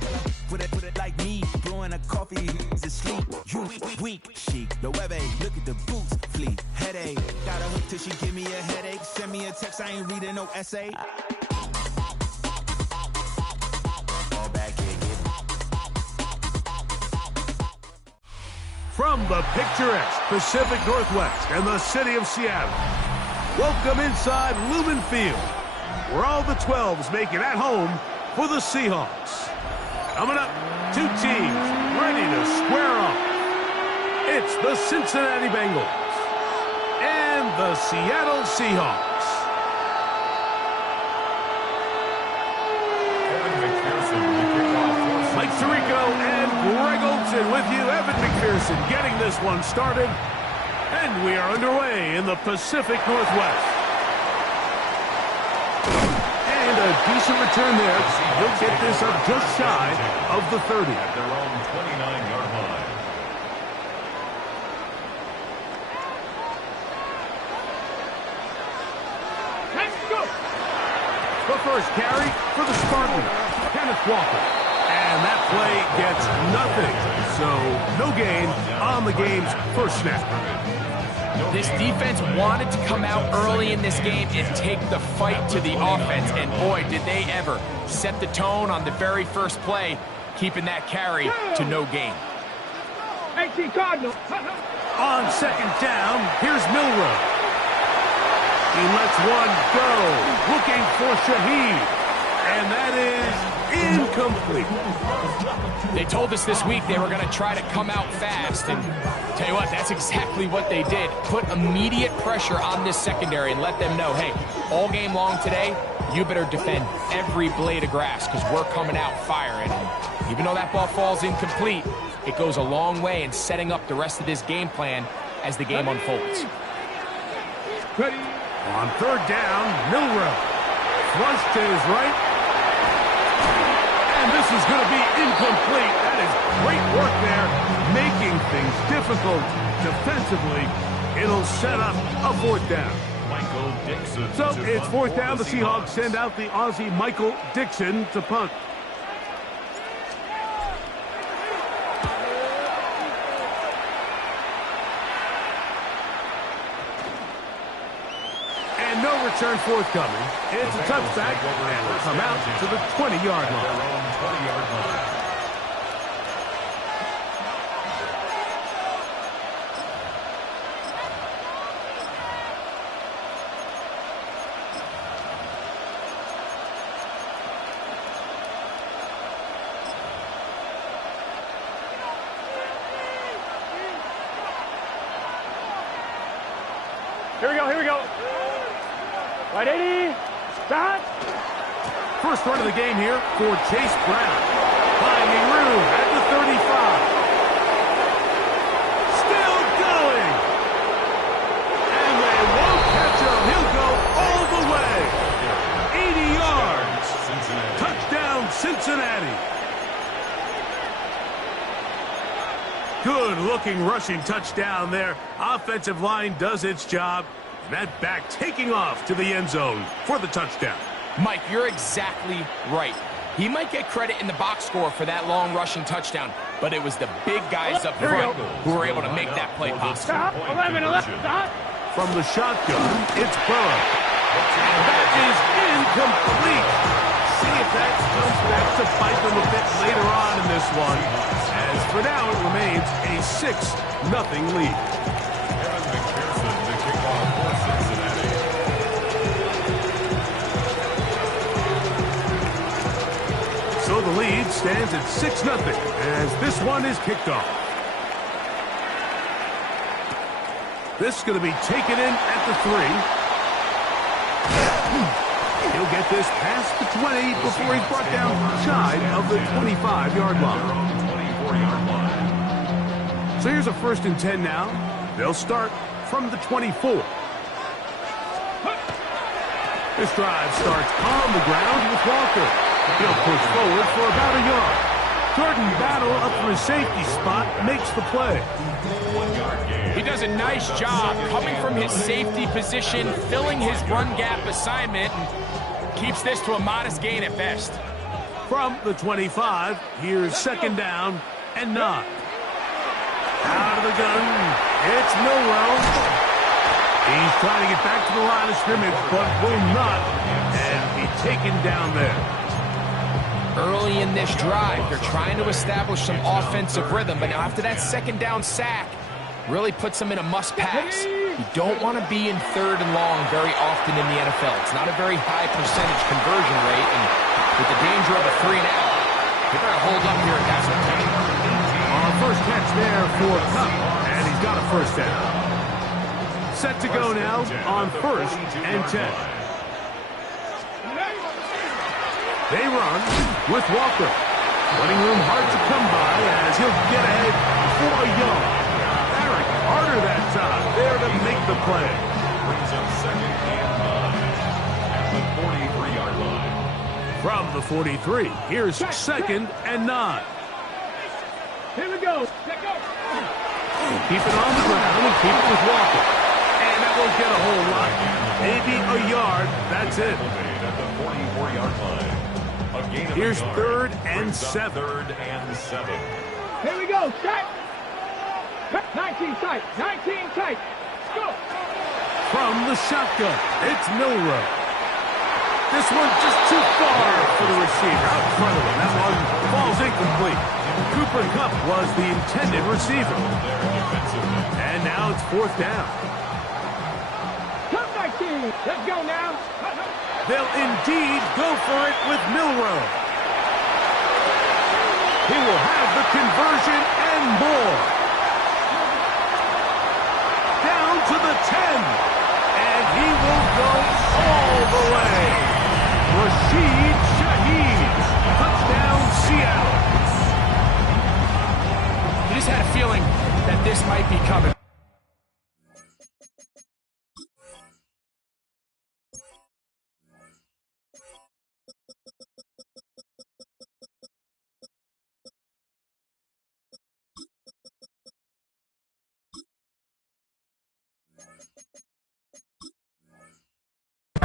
put it like me, blowing a coffee, he's asleep. You weak, chic, no webe, look at the boots, fleet, headache. Got a hook till she give me a headache. Send me a text, I ain't reading no essay. From the picturesque Pacific Northwest and the city of Seattle, welcome inside Lumen Field, where all the 12s make it at home for the Seahawks. Coming up, two teams ready to square off. It's the Cincinnati Bengals and the Seattle Seahawks. Mike Tirico and Greg Olsen with you. Evan McPherson getting this one started. And we are underway in the Pacific Northwest. And a decent return there. He'll get this up just shy of the 30. At their own 29-yard line. Let's go. The first carry for the Spartans, Kenneth Walker. And that play gets nothing. So no gain on the game's first snap. This defense wanted to come out early in this game and take the fight to the offense, and boy, did they ever set the tone on the very first play, keeping that carry to no gain. AC Cardinal. On second down, here's Milroe. He lets one go, looking for Shaheed, and that is incomplete. They told us this week they were going to try to come out fast, and tell you what, that's exactly what they did. Put immediate pressure on this secondary and let them know, hey, all game long today, you better defend every blade of grass because we're coming out firing. And even though that ball falls incomplete, it goes a long way in setting up the rest of this game plan as the game unfolds. On third down, Milroe. Flush to his right. And this is going to be incomplete. That is great work there, making things difficult defensively. It'll set up a fourth down. Michael Dixon. So it's fourth down. The Seahawks send out the Aussie Michael Dixon to punt. And no return forthcoming. It's a touchback, and will come out to the 20-yard line. Their own 20-yard line. Here we go. Right 80. Stop. First run of the game here for Chase Brown. Finding room at the 35. Still going. And they won't catch him. He'll go all the way. 80 yards. Touchdown, Cincinnati. Good-looking rushing touchdown there. Offensive line does its job. That back taking off to the end zone for the touchdown. Mike, you're exactly right. He might get credit in the box score for that long rushing touchdown, but it was the big guys up front who were able to make that play possible. Stop. 11. Stop. From the shotgun, it's Burrow. And that is incomplete. See if that comes back to bite them a bit later on in this one. As for now, it remains a 6-0 lead. So the lead stands at 6-0 as this one is kicked off. This is going to be taken in at the 3. He'll get this past the 20 before he's brought down shy of the 25-yard line. So here's a 1st and 10 now. They'll start from the 24. This drive starts on the ground with Walker. He'll push forward for about a yard. Jordan Battle up from his safety spot makes the play. He does a nice job coming from his safety position, filling his run gap assignment, and keeps this to a modest gain at best. From the 25, here's 2nd down and 9. Out of the gun, it's Milrow. He's trying to get back to the line of scrimmage, but will not, and be taken down there. Early in this drive, they're trying to establish some offensive rhythm, but now after that 2nd down sack, really puts them in a must-pass. You don't want to be in 3rd and long very often in the NFL. It's not a very high percentage conversion rate, and with the danger of a 3-and-out, you better hold up here at that point. First catch there for Cup, and he's got a 1st down. Set to go now on 1st and 10. They run with Walker. Running room hard to come by as he'll get ahead for a yard. Barrett harder that time. There to make the play. Brings up 2nd and 9 at the 43-yard line. From the 43, here's 2nd and 9. Here we go. Let go. Keep it on the ground and keep it with Walker. And that won't get a whole lot. Maybe a yard. That's it. At the 44-yard line. Here's 3rd and 7. 3rd and 7. Here we go. Tight. 19 tight. 19 tight. Go. From the shotgun, it's Milrow. This one just too far for the receiver. Out in front of him. That one falls incomplete. Cooper Kupp was the intended receiver. And now it's 4th down. Cup 19. Let's go now. They'll indeed go for it with Milrow. He will have the conversion and more. Down to the 10. And he will go all the way. Rashid Shaheed. Touchdown, Seattle. You just had a feeling that this might be coming.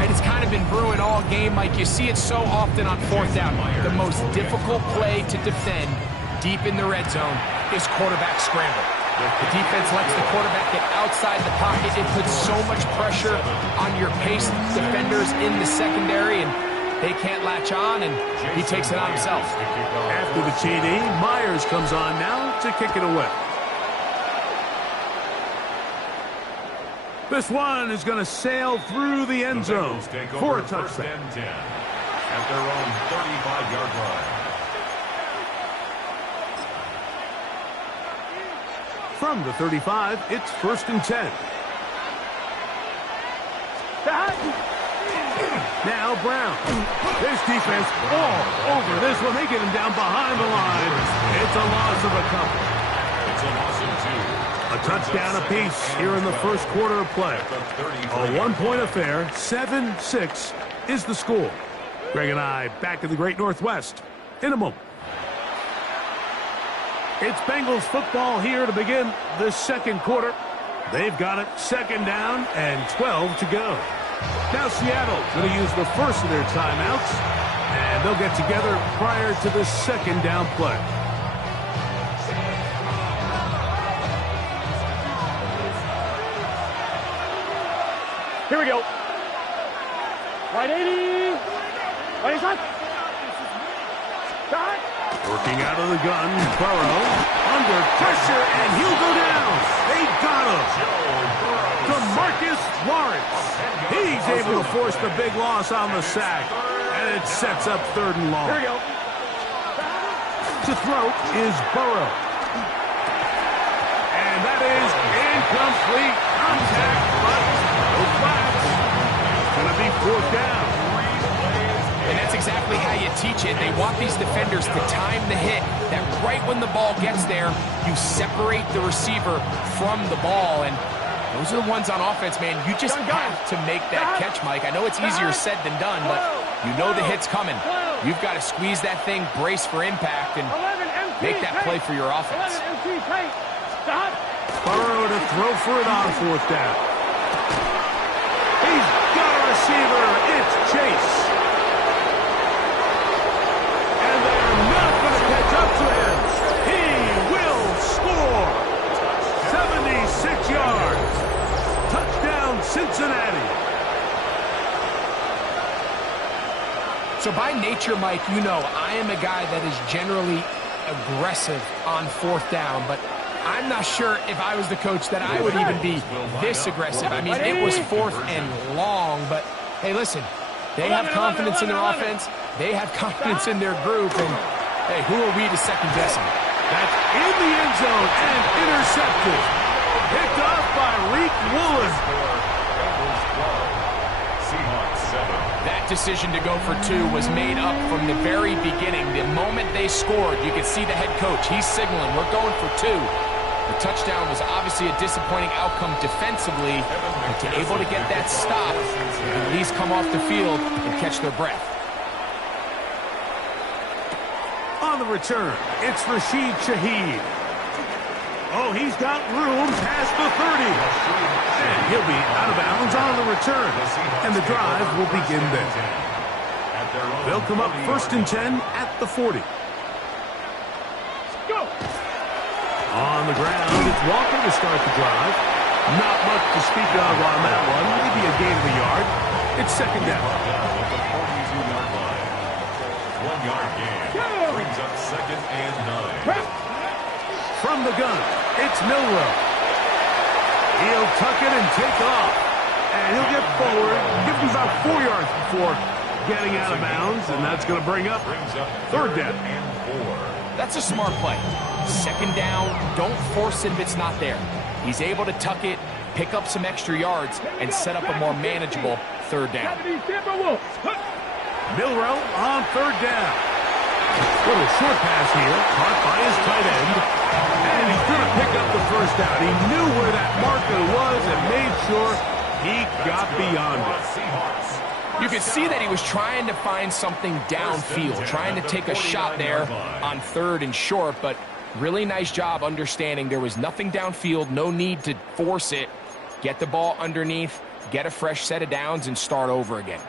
It's kind of been brewing all game, Mike. You see it so often on 4th down. The most difficult play to defend deep in the red zone is quarterback scramble. The defense lets the quarterback get outside the pocket. It puts so much pressure on your paced defenders in the secondary, and they can't latch on, and he takes it on himself. After the TD, Myers comes on now to kick it away. This one is going to sail through the end zone for a touchdown. At their own 35-yard line. From the 35, it's 1st and 10. Now Brown. This defense all over this one. They get him down behind the line. It's a loss of a couple. It's a loss of 2. A touchdown apiece here in the first quarter of play. A one-point affair, 7-6 is the score. Greg and I back in the Great Northwest in a moment. It's Bengals football here to begin the second quarter. They've got it 2nd down and 12 to go. Now Seattle going to use the first of their timeouts, and they'll get together prior to the 2nd down play. Here we go. Right 80. Right shot. Shot. Working out of the gun, Burrow under pressure, and he'll go down. They got him. DeMarcus Lawrence. He's able to force the big loss on the sack, and it sets up 3rd and long. Here we go. To throw is Burrow. And that is incomplete contact, but no flags. It's going to be 4th down. And that's exactly how you teach it. They want these defenders to time the hit, that right when the ball gets there, you separate the receiver from the ball. And those are the ones on offense, man. You just have to make that catch, Mike. I know it's easier said than done, but you know the hit's coming. You've got to squeeze that thing, brace for impact, and make that play for your offense. Burrow to throw for it on 4th down. He's got a receiver. It's Chase. And they're not going to catch up to him. He will score. 76 yards. Touchdown, Cincinnati. So by nature, Mike, you know I am a guy that is generally aggressive on 4th down, but I'm not sure if I was the coach that I would even be this aggressive. I mean, it was 4th and long, but hey, listen, they have confidence in their offense. They have confidence in their group, and hey, who are we to second-guess them? That's in the end zone and intercepted. Picked off by Reek Woolen. That decision to go for 2 was made up from the very beginning. The moment they scored, you could see the head coach. He's signaling, we're going for 2. The touchdown was obviously a disappointing outcome defensively, but to able to get that stop, at least come off the field and catch their breath. On the return, it's Rashid Shaheed. Oh, he's got room past the 30. And he'll be out of bounds on the return. And the drive will begin there. They'll come up 1st and 10 at the 40. Go. On the ground, it's Walker to start the drive. Not much to speak of on that one. Maybe a gain of a yard. It's 2nd down. 1-yard gain. Brings up 2nd and 9. From the gun, it's Milrow. He'll tuck it and take off. And he'll get forward, give him about 4 yards before getting out of bounds, and that's going to bring up 3rd down. That's a smart play. 2nd down, don't force it if it's not there. He's able to tuck it, pick up some extra yards, and set up a more manageable 3rd down. Milrow on 3rd down. Little short pass here, caught by his tight end. And he's going to pick up the 1st down. He knew where that marker was and made sure he got beyond it. You could see that he was trying to find something downfield, trying to take a shot there on 3rd and short, but really nice job understanding there was nothing downfield, no need to force it. Get the ball underneath, get a fresh set of downs, and start over again.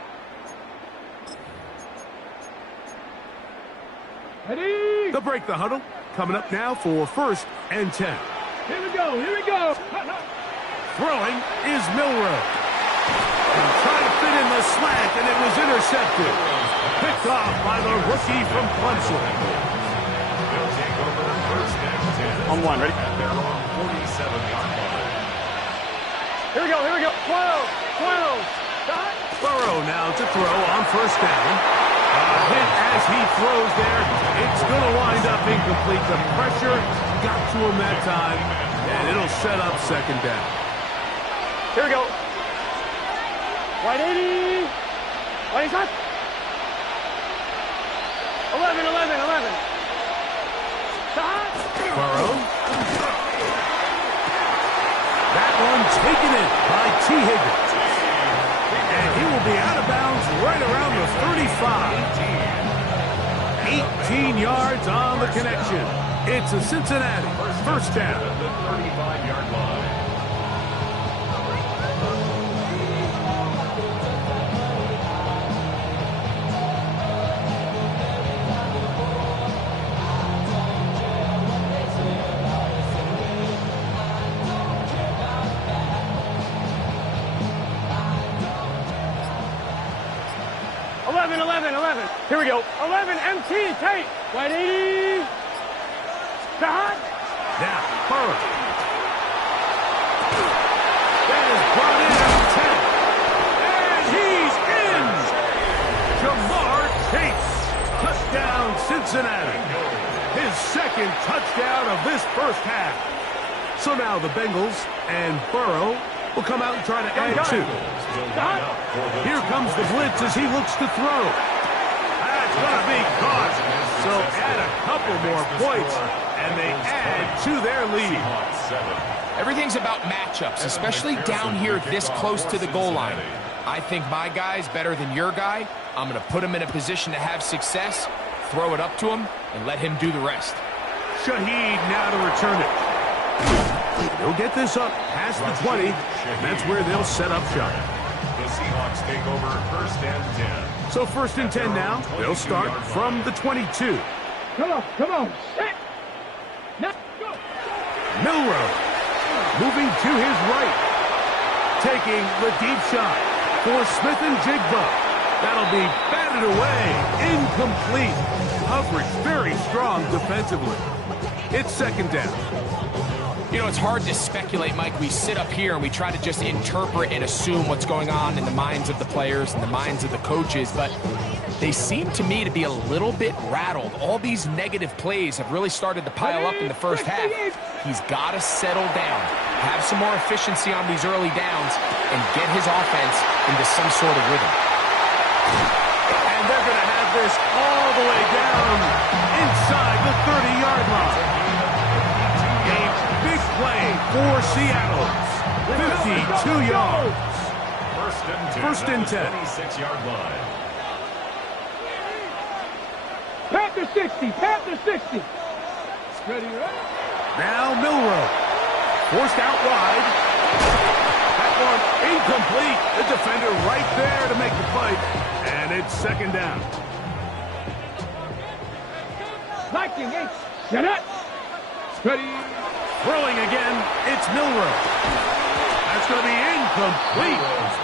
Ready? They'll break the huddle. Coming up now for 1st and 10. Here we go, here we go. Throwing is Milrow. And trying to fit in the slant, and it was intercepted. Picked off by the rookie from Clemson. They'll take over 1st and 10. On 1, ready? At their own 47-yard line. Here we go, here we go. 12. Burrow now to throw on 1st down. Hit as he throws there. It's going to wind up incomplete. The pressure got to him that time, and it'll set up 2nd down. Here we go. 180. 20 shot. 11. Shot. Burrow. That one taken in by T. Higgins. And he will be out of bounds right around the 35. 18 yards on the connection. It's a Cincinnati 1st down. The 35-yard line. 11. Here we go. 11, MT, Tate. 180. Shot. Now, Burrow. That is brought in at 10. And he's in. Jamar Chase. Touchdown, Cincinnati. His second touchdown of this first half. So now the Bengals and Burrow will come out and try to add 2. Here comes the blitz as he looks to throw. That's going to be caught. So add a couple more points, and they add to their lead. Everything's about matchups, especially down here this close to the goal line. I think my guy's better than your guy. I'm going to put him in a position to have success, throw it up to him, and let him do the rest. Shaheed now to return it. They'll get this up past the 20. That's where they'll set up shop. The Seahawks take over 1st and 10. So 1st and 10 now. They'll start from the 22. Come on. Set. Now go. Milrow moving to his right. Taking the deep shot for Smith and Jigba. That'll be batted away. Incomplete. Coverage very strong defensively. It's 2nd down. You know, it's hard to speculate, Mike. We sit up here and we try to just interpret and assume what's going on in the minds of the players and the minds of the coaches, but they seem to me to be a little bit rattled. All these negative plays have really started to pile up in the first half. He's got to settle down, have some more efficiency on these early downs, and get his offense into some sort of rhythm. And they're going to have this all the way down inside the 30-yard line. Big play for Seattle. 52 yards. 1st and 10. 26-yard line. Panther 60. Ready, right? Now Milrow. Forced out wide. That one incomplete. The defender right there to make the fight. And it's 2nd down. Liking it. Get it. Ready. Throwing again, it's Milrow. That's going to be incomplete.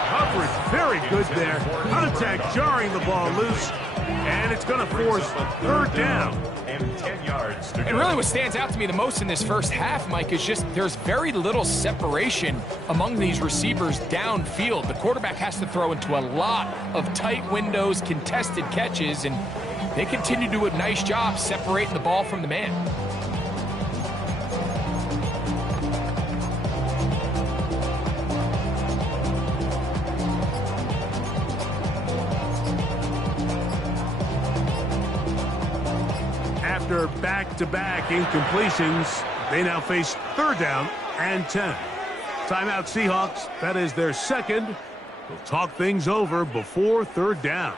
Coverage very good there. Contact jarring the ball loose. And it's going to force 3rd down. And 10 yards to go. And really what stands out to me the most in this first half, Mike, is just there's very little separation among these receivers downfield. The quarterback has to throw into a lot of tight windows, contested catches, and they continue to do a nice job separating the ball from the man. After back-to-back incompletions, they now face 3rd down and 10. Timeout Seahawks. That is their 2nd. They'll talk things over before 3rd down.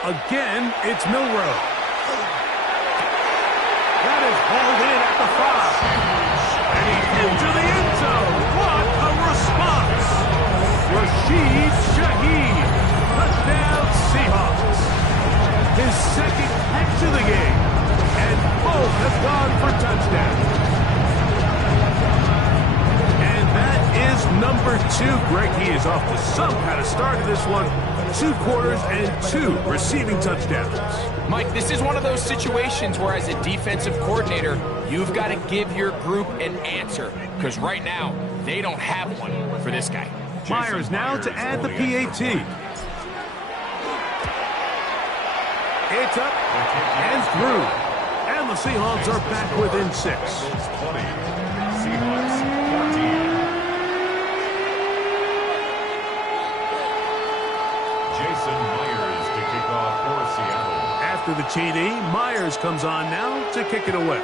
Again, it's Milrow. That is hauled in at the 5. And he's into the end zone. What a response. Rashid Shaheed. Touchdown Seahawks. His 2nd catch of the game. And both have gone for touchdowns. And that is number 2. Greg, he is off to some kind of start to this one. 2 quarters and 2 receiving touchdowns. Mike, this is one of those situations where as a defensive coordinator, you've got to give your group an answer. Because right now, they don't have one for this guy. Myers now to add the PAT. It's up and through. And the Seahawks are back within 6. Seahawks 14. Myers to kick off for Seattle. After the TD, Myers comes on now to kick it away.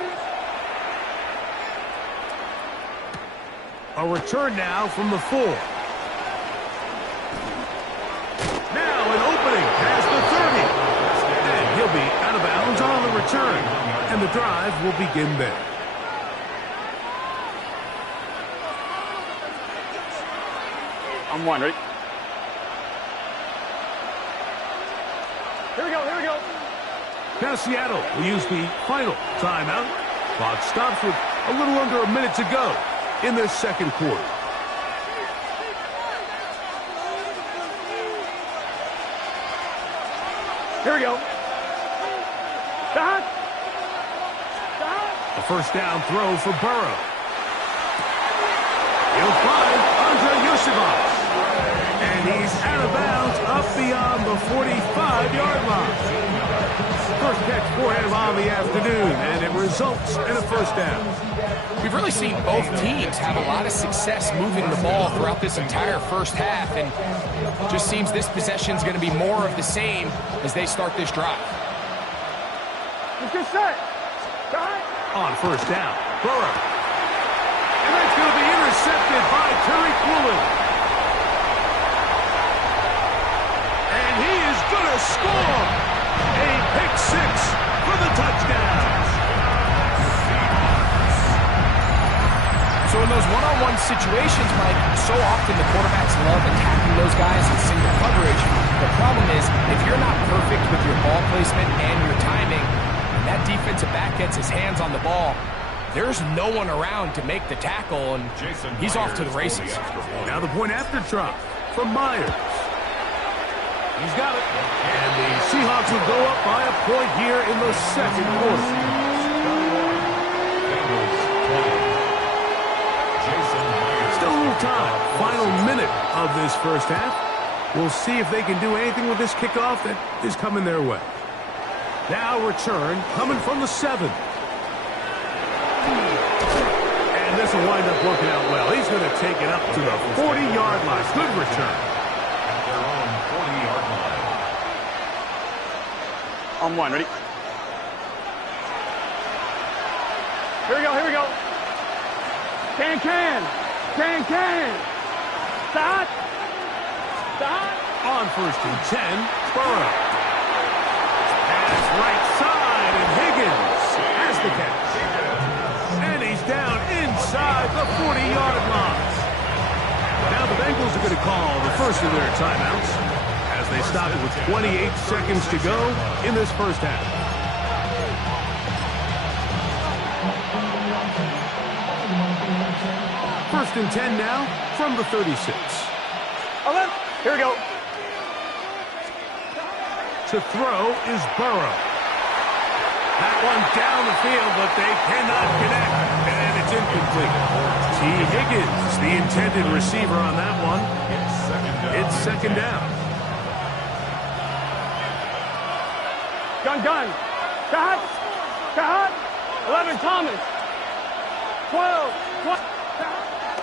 A return now from the 4. Now an opening past the 30. And he'll be out of bounds on the return. return, and the drive will begin there. I'm one, ready? Here we go, here we go. Now Seattle will use the final timeout. Clock stops with a little under a minute to go in the second quarter. Here we go. Stop. A first down throw for Burrow. He'll find Andre Yosibov. And he's out of bounds up beyond the 45-yard line. First catch for him on the afternoon, and it results in a first down. We've really seen both teams have a lot of success moving the ball throughout this entire first half, and just seems this possession is going to be more of the same as they start this drive. Get set. Start. On first down, Burrow. And that's going to be intercepted by Tariq Woolen. And he is going to score a pick six for the touchdown. So in those one-on-one situations, Mike, so often the quarterbacks love attacking those guys in single coverage. The problem is, if you're not perfect with your ball placement and your timing, and that defensive back gets his hands on the ball, there's no one around to make the tackle, and he's off to the races. Now the point after drop from Myers. He's got it. And the Seahawks will go up by a point here in the second quarter. Still a little time. Final minute of this first half. We'll see if they can do anything with this kickoff that is coming their way. Now return coming from the 7. And this will wind up working out well. He's going to take it up to the 40-yard line. Good return. At their own 40-yard line. On one, ready? Here we go, here we go. Can. Stop. On first and 10, Burrow. Pass right side, and Higgins has the catch. And he's down inside the 40-yard line. Now the Bengals are going to call the first of their timeouts as they stop it with 28 seconds to go in this first half. First and 10 now from the 36. Here we go. To throw is Burrow. That one down the field, but they cannot connect, and it's incomplete. T. Higgins, the intended receiver on that one. It's second down. Gun. Cut. 11, Thomas. 12.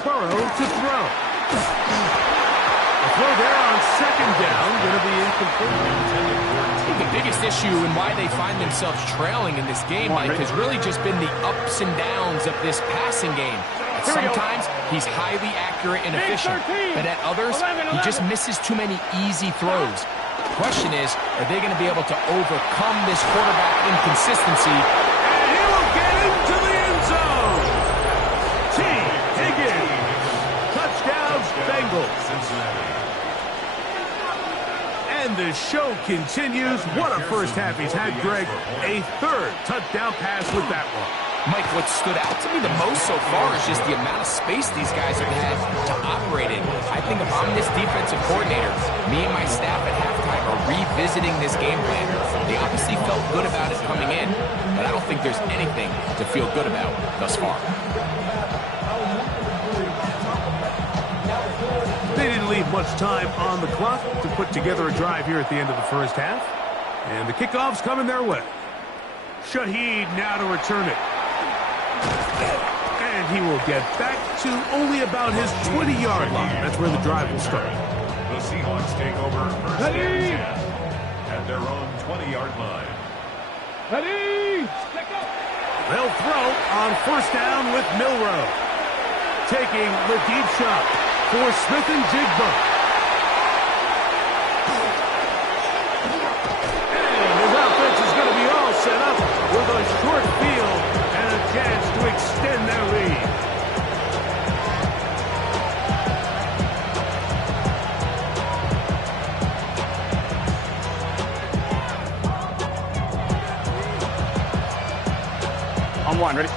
Burrow to throw. A throw there on second down, going to be incomplete. I think the biggest issue and why they find themselves trailing in this game, Mike, has really just been the ups and downs of this passing game. Sometimes he's highly accurate and efficient, but at others, he just misses too many easy throws. The question is, are they going to be able to overcome this quarterback inconsistency? And he will get into the end zone. T. Higgins. Touchdowns, Bengals. And the show continues. What a first half he's had, Greg. A third touchdown pass with that one. Mike, what stood out to me the most so far is just the amount of space these guys have had to operate in. I think if I'm this defensive coordinator, me and my staff at halftime are revisiting this game plan. They obviously felt good about it coming in, but I don't think there's anything to feel good about thus far. They didn't leave much time on the clock to put together a drive here at the end of the first half. And the kickoff's coming their way. Shaheed now to return it. And he will get back to only about his 20-yard line. That's where the drive will start. The Seahawks take over first and 10 at their own 20-yard line. They'll throw on first down with Milroe. Taking the deep shot for Smith and Jigba. And his offense is going to be all set up with one, ready?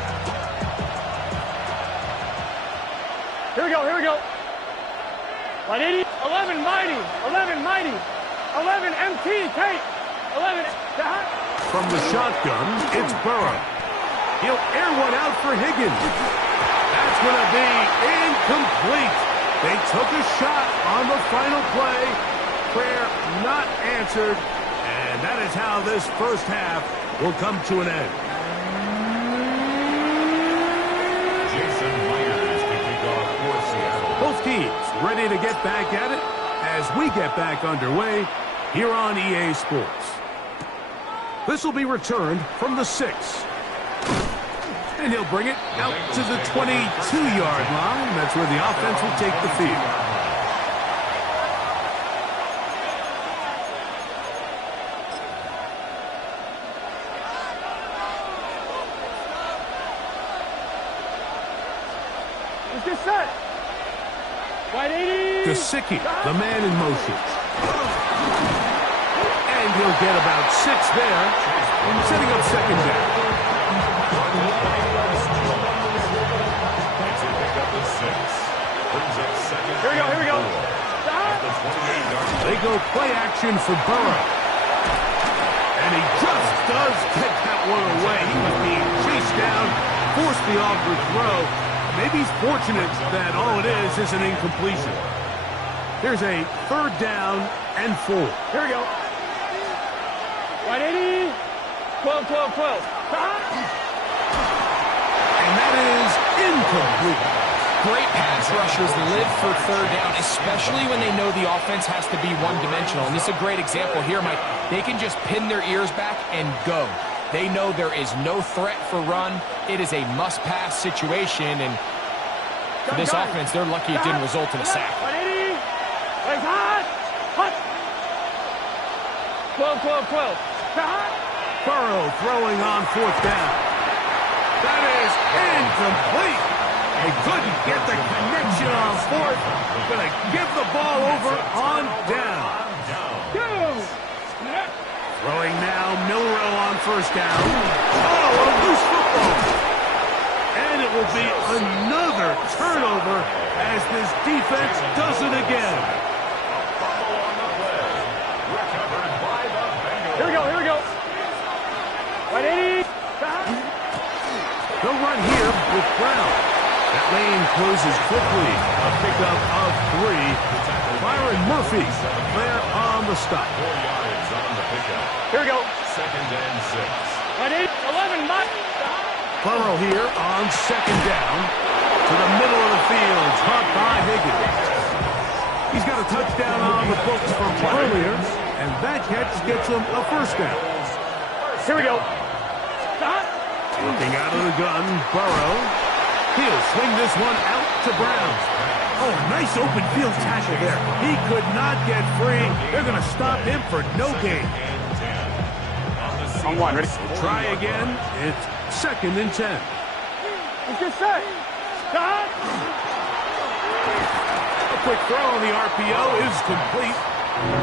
Here we go, here we go. 180, 11 mighty, 11 mighty, 11 MT, Tate, 11 dot. From the shotgun, it's Burrow. He'll air one out for Higgins. That's going to be incomplete. They took a shot on the final play. Prayer not answered. And that is how this first half will come to an end. Jason Myers to kick off for Seattle. Both teams ready to get back at it as we get back underway here on EA Sports. This will be returned from the 6. And he'll bring it out to the 22-yard line. That's where the offense will take the field. Let's get set. 180. Gesicki, the man in motion. And he'll get about 6 there, setting up second down. Here we go. They go play action for Burrow. And he just does get that one away. He was being chased down, forced the awkward throw. Maybe he's fortunate that all it is an incompletion. Here's a 3rd down and 4. Here we go. 180, 12, 12, 12. And that is incomplete. Great pass rushers live for 3rd down, especially when they know the offense has to be one-dimensional. And this is a great example here, Mike. They can just pin their ears back and go. They know there is no threat for run. It is a must-pass situation, and for this offense, they're lucky it didn't result in a sack. 180, legs hot, hot. 12, 12, 12. Burrow throwing on 4th down. That is incomplete. They couldn't get the connection on 4th. Going to give the ball over on down. Throwing now, Milrow on 1st down. Oh, a loose football. And it will be another turnover as this defense does it again. Here we go. 180. They'll run here with Brown. That lane closes quickly. A pickup of 3. Byron Murphy there on the stop. 4 yards on the pickup. Here we go. 2nd and 6. 11, Mike. Burrow here on 2nd down. To the middle of the field. Caught by Higgins. He's got a touchdown on the books from earlier. And that catch gets him a 1st down. Here we go. Looking out of the gun, Burrow. He'll swing this one out to Brown. Oh, nice open field tackle there. He could not get free. They're going to stop him for no gain. On 1, ready? Try again. It's 2nd and 10. Let's get set. Stop. A quick throw on the RPO is complete.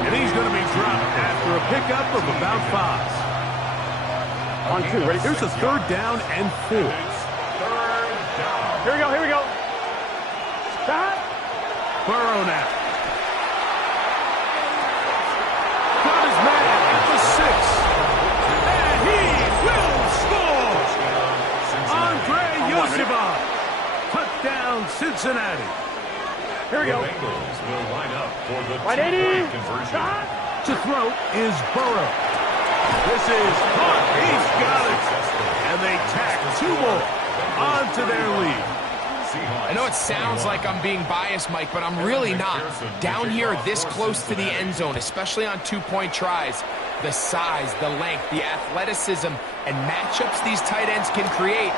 And he's going to be dropped after a pickup of about 5. On 2, ready? Here's a 3rd down and 4. Here we go. Stop. Burrow now. Got his man at the 6. And he will score. Andre Yosivon. Touchdown, Cincinnati. Here we go. The Bengals will line up for the 180. two-point conversion. Stop. To throw is Burrow. This is caught. He's got it. And they tack 2 more onto their lead. I know it sounds like I'm being biased, Mike, but I'm really not. Down here this close to the end zone, especially on 2-point tries, the size, the length, the athleticism, and matchups these tight ends can create,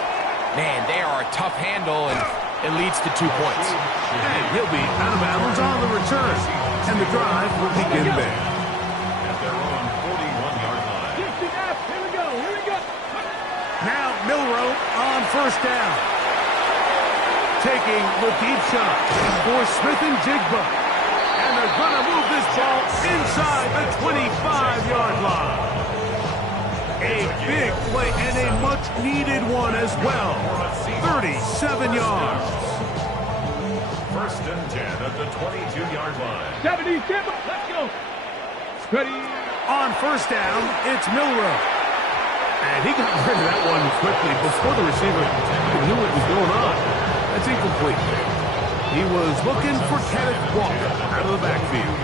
man, they are a tough handle, and it leads to 2 points. And he'll be out of bounds on the return. And the drive will begin there. At their own 41-yard line. Here we go. Now Milrow on 1st down. Taking the deep shot for Smith and Jigba. And they're going to move this ball inside the 25-yard line. A big play, and a much-needed one as well. 37 yards. First and 10 at the 22-yard line. 70, let's go. Steady. On first down, it's Milrow. And he got rid of that one quickly before the receiver knew what was going on. That's incomplete. He was looking for Kenneth Walker out of the backfield.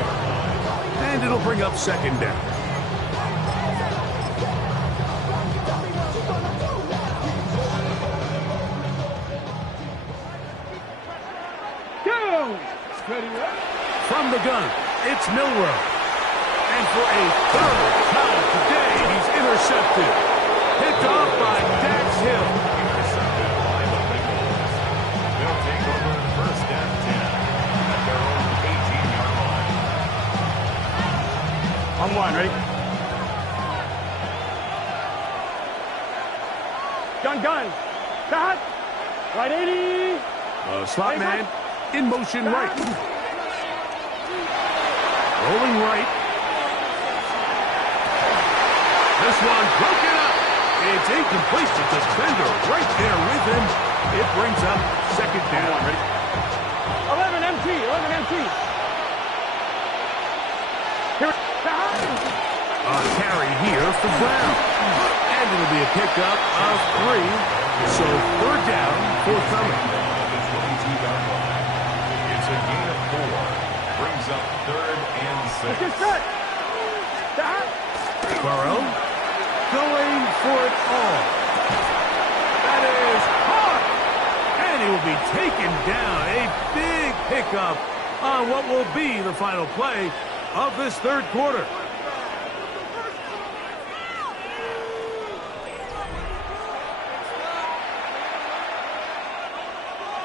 And it'll bring up second down. Go. From the gun, it's Milrow. And for a third time today, he's intercepted. Picked off by Dax Hill. Intercepted by the Bengals. They'll take over first and 10 at their own 18-yard line. On one, ready? Gun. Stop. Right 80. Slot man in motion right. Rolling right. This one broken up. It's incomplete. The defender right there with him. It brings up second down. Ready? 11 MT. Here. A carry here for Brown. And it'll be a pickup of 3. So third down, forthcoming. The 22-yard line. It's a gain of 4. Brings up third and 6. Let's get set. Stop. Burrow going for it all. That is hard. And he will be taken down. A big pickup on what will be the final play of this third quarter.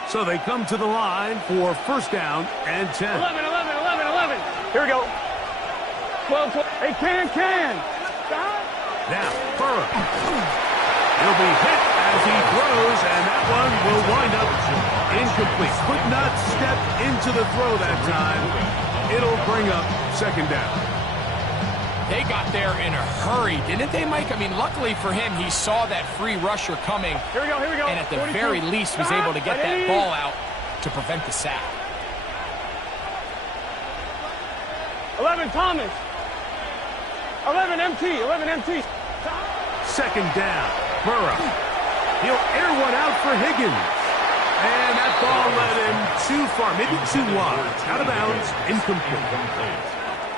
So they come to the line for first down and 10. 11. Here we go. 12. Hey, can. Stop. Now, Burrow. He'll be hit as he throws, and that one will wind up incomplete. Could not step into the throw that time. It'll bring up second down. They got there in a hurry, didn't they, Mike? I mean, luckily for him, he saw that free rusher coming. Here we go. And at the very least was able to get that ball out to prevent the sack. 11 Thomas. 11 MT. Second down. Burrow. He'll air one out for Higgins. And that ball led him too far, maybe too wide. Out of bounds, incomplete.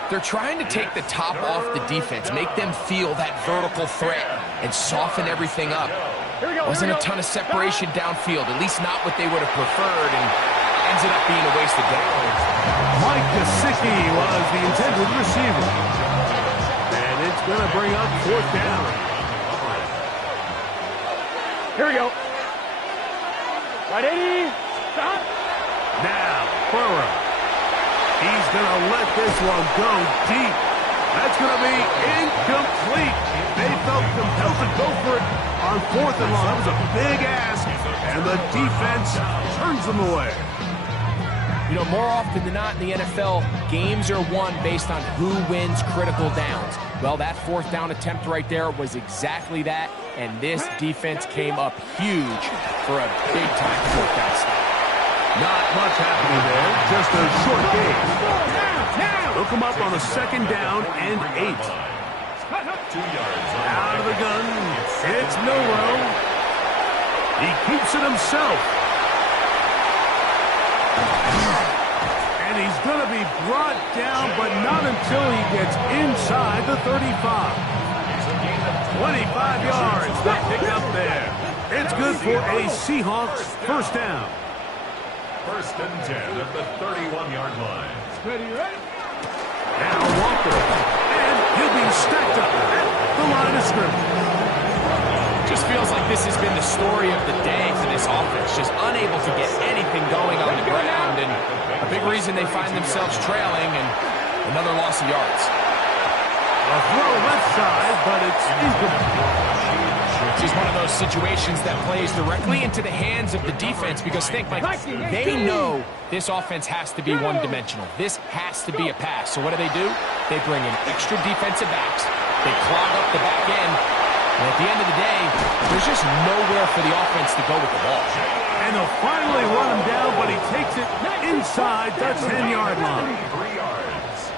They're trying to take the top off the defense, make them feel that vertical threat, and soften everything up. Wasn't a ton of separation downfield, at least not what they would have preferred, and ended up being a waste of down. Mike Gesicki was the intended receiver. And it's going to bring up fourth down. Here we go. Right 80. Stop. Now, Burrow. He's going to let this one go deep. That's going to be incomplete. They felt compelled to go for it on fourth and long. That was a big ask, and the defense turns them away. You know, more often than not in the NFL, games are won based on who wins critical downs. Well, that fourth down attempt right there was exactly that, and this defense came up huge for a big-time fourth down stop. Not much happening there, just a short game. They'll come up on a second down and 8. 2 yards. Out of the gun, it's Milrow. He keeps it himself. And he's going to be brought down, but not until he gets inside the 35. 25 yards, the pickup there. It's good for a Seahawks first down. First and 10 at the 31-yard line. Now Walker, and he'll be stacked up at the line of scrimmage. Just feels like this has been the story of the day for this offense. Just unable to get anything going on the ground, and a big reason they find themselves trailing, and another loss of yards. A throw left side, but it's incomplete. It's just one of those situations that plays directly into the hands of the defense, because think, Mike, they know this offense has to be one-dimensional. This has to be a pass. So what do? They bring in extra defensive backs. They clog up the back end, And at the end of the day, there's just nowhere for the offense to go with the ball. And they'll finally run him down, but he takes it inside the 10-yard line. 3 yards.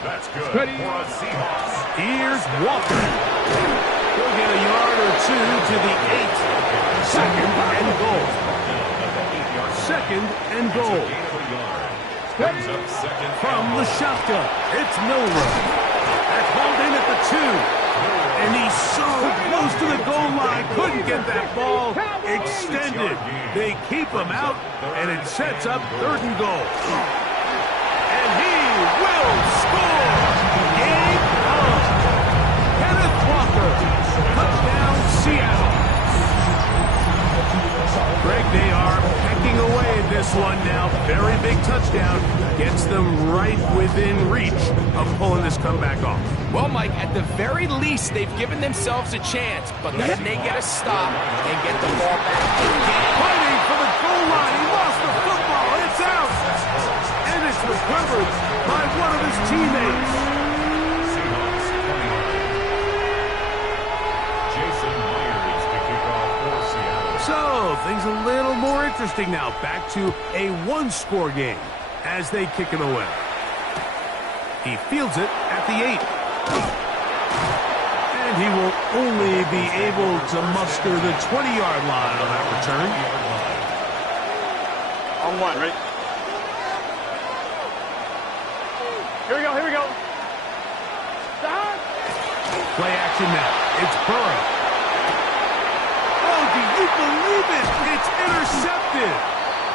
That's good for a Seahawks. Here's Walker. He'll get a yard or two to the 8. Second and goal. Second and goal. From the shotgun, it's Milrow. That's hauled in at the 2. And he's so close to the goal line, couldn't get that ball extended. They keep him out, and it sets up 3rd and goal. And he will score! Game on! Kenneth Walker, touchdown Seattle. Greg, they are pecking away at this one now. Very big touchdown. Gets them right within reach of pulling this comeback off. Well, Mike, at the very least, they've given themselves a chance, but then they get a stop and get the ball back again. Fighting for the goal line. He lost the football. It's out. And it's recovered by one of his teammates. Seahawks 29. Jason Myers to kick off for Seattle. So, things a little more interesting now. Back to a 1-score game as they kick it away. He fields it at the 8. And he will only be able to muster the 20-yard line on that return. On 1, ready? Here we go, here we go. Stop. Play action now. It's Burrow. Oh, do you believe it? It's intercepted.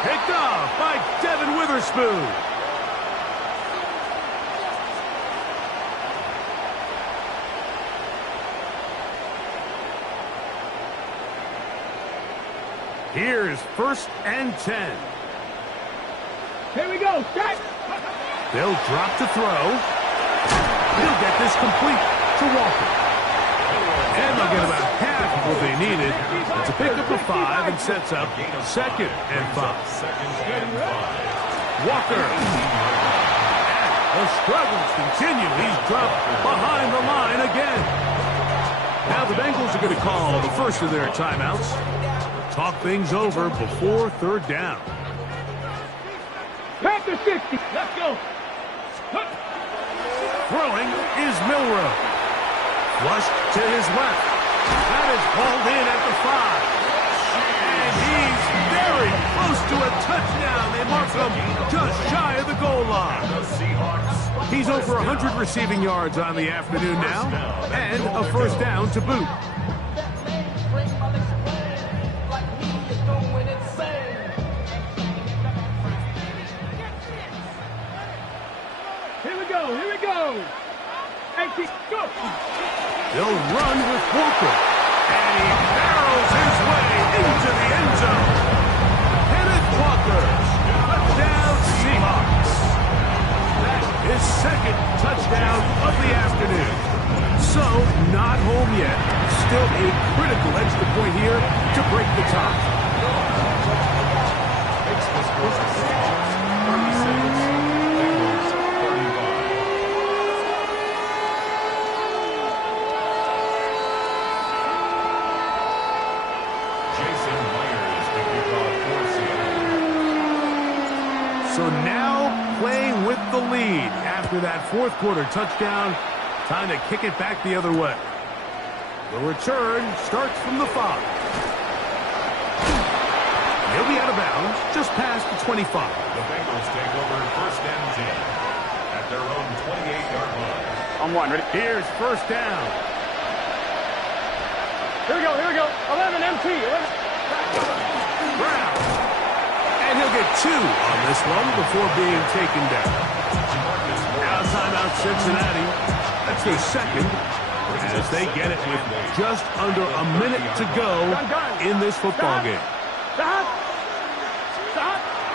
Picked off by Devin Witherspoon. Here's 1st and 10. Here we go, set. They'll drop to throw. He'll get this complete to Walker. And they'll get about half of what they needed. It's a pickup of 5 and sets up 2nd and 5. Walker. And the struggles continue. He's dropped behind the line again. Now the Bengals are going to call the first of their timeouts. Talk things over before 3rd down. Panther 60. Let's go. Throwing is Milrow. Flushed to his left. That is hauled in at the 5. And he's very close to a touchdown. They mark him just shy of the goal line. He's over 100 receiving yards on the afternoon now. And a 1st down to boot. Here we go. 18, go. They'll run with Walker. And he barrels his way into the end zone. Kenneth Walker. Touchdown Seahawks. That is 2nd touchdown of the afternoon. So, not home yet. Still a critical extra point here to break the tie. So now playing with the lead after that 4th quarter touchdown. Time to kick it back the other way. The return starts from the 5. He'll be out of bounds just past the 25. The Bengals take over 1st and 10 at their own 28-yard line. On 1, ready? Here's 1st down. Here we go, here we go. 11 MT. 11. Brown. And he'll get 2 on this one before being taken down. Now timeout Cincinnati. That's their 2nd as they get it with just under a minute to go in this football game. Stop.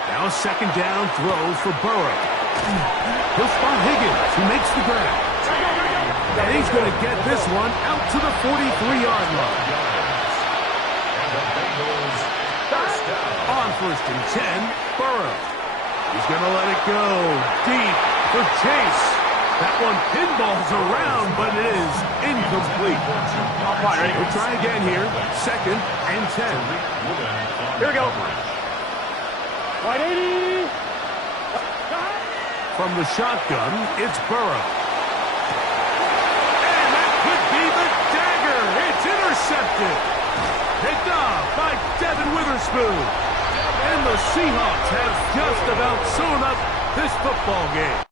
Now a 2nd down throw for Burrow. He'll spot Higgins, who makes the grab. And he's going to get this one out to the 43-yard line. On 1st and 10, Burrow. He's going to let it go deep for Chase. That one pinballs around, but it is incomplete. All right, ready? We'll try again here. 2nd and 10. Here we go. Right 80. From the shotgun, it's Burrow. And that could be the dagger. It's intercepted. Picked off by Devin Witherspoon. And the Seahawks have just about sewn up this football game.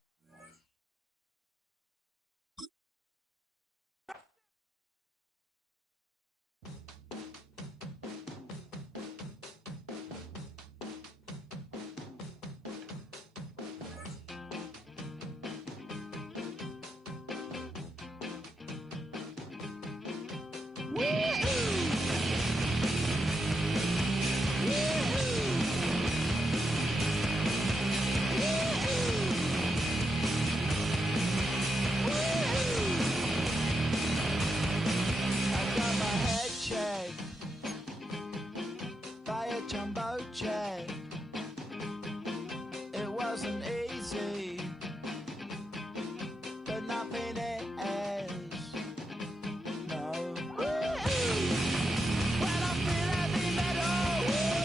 It wasn't easy, but nothing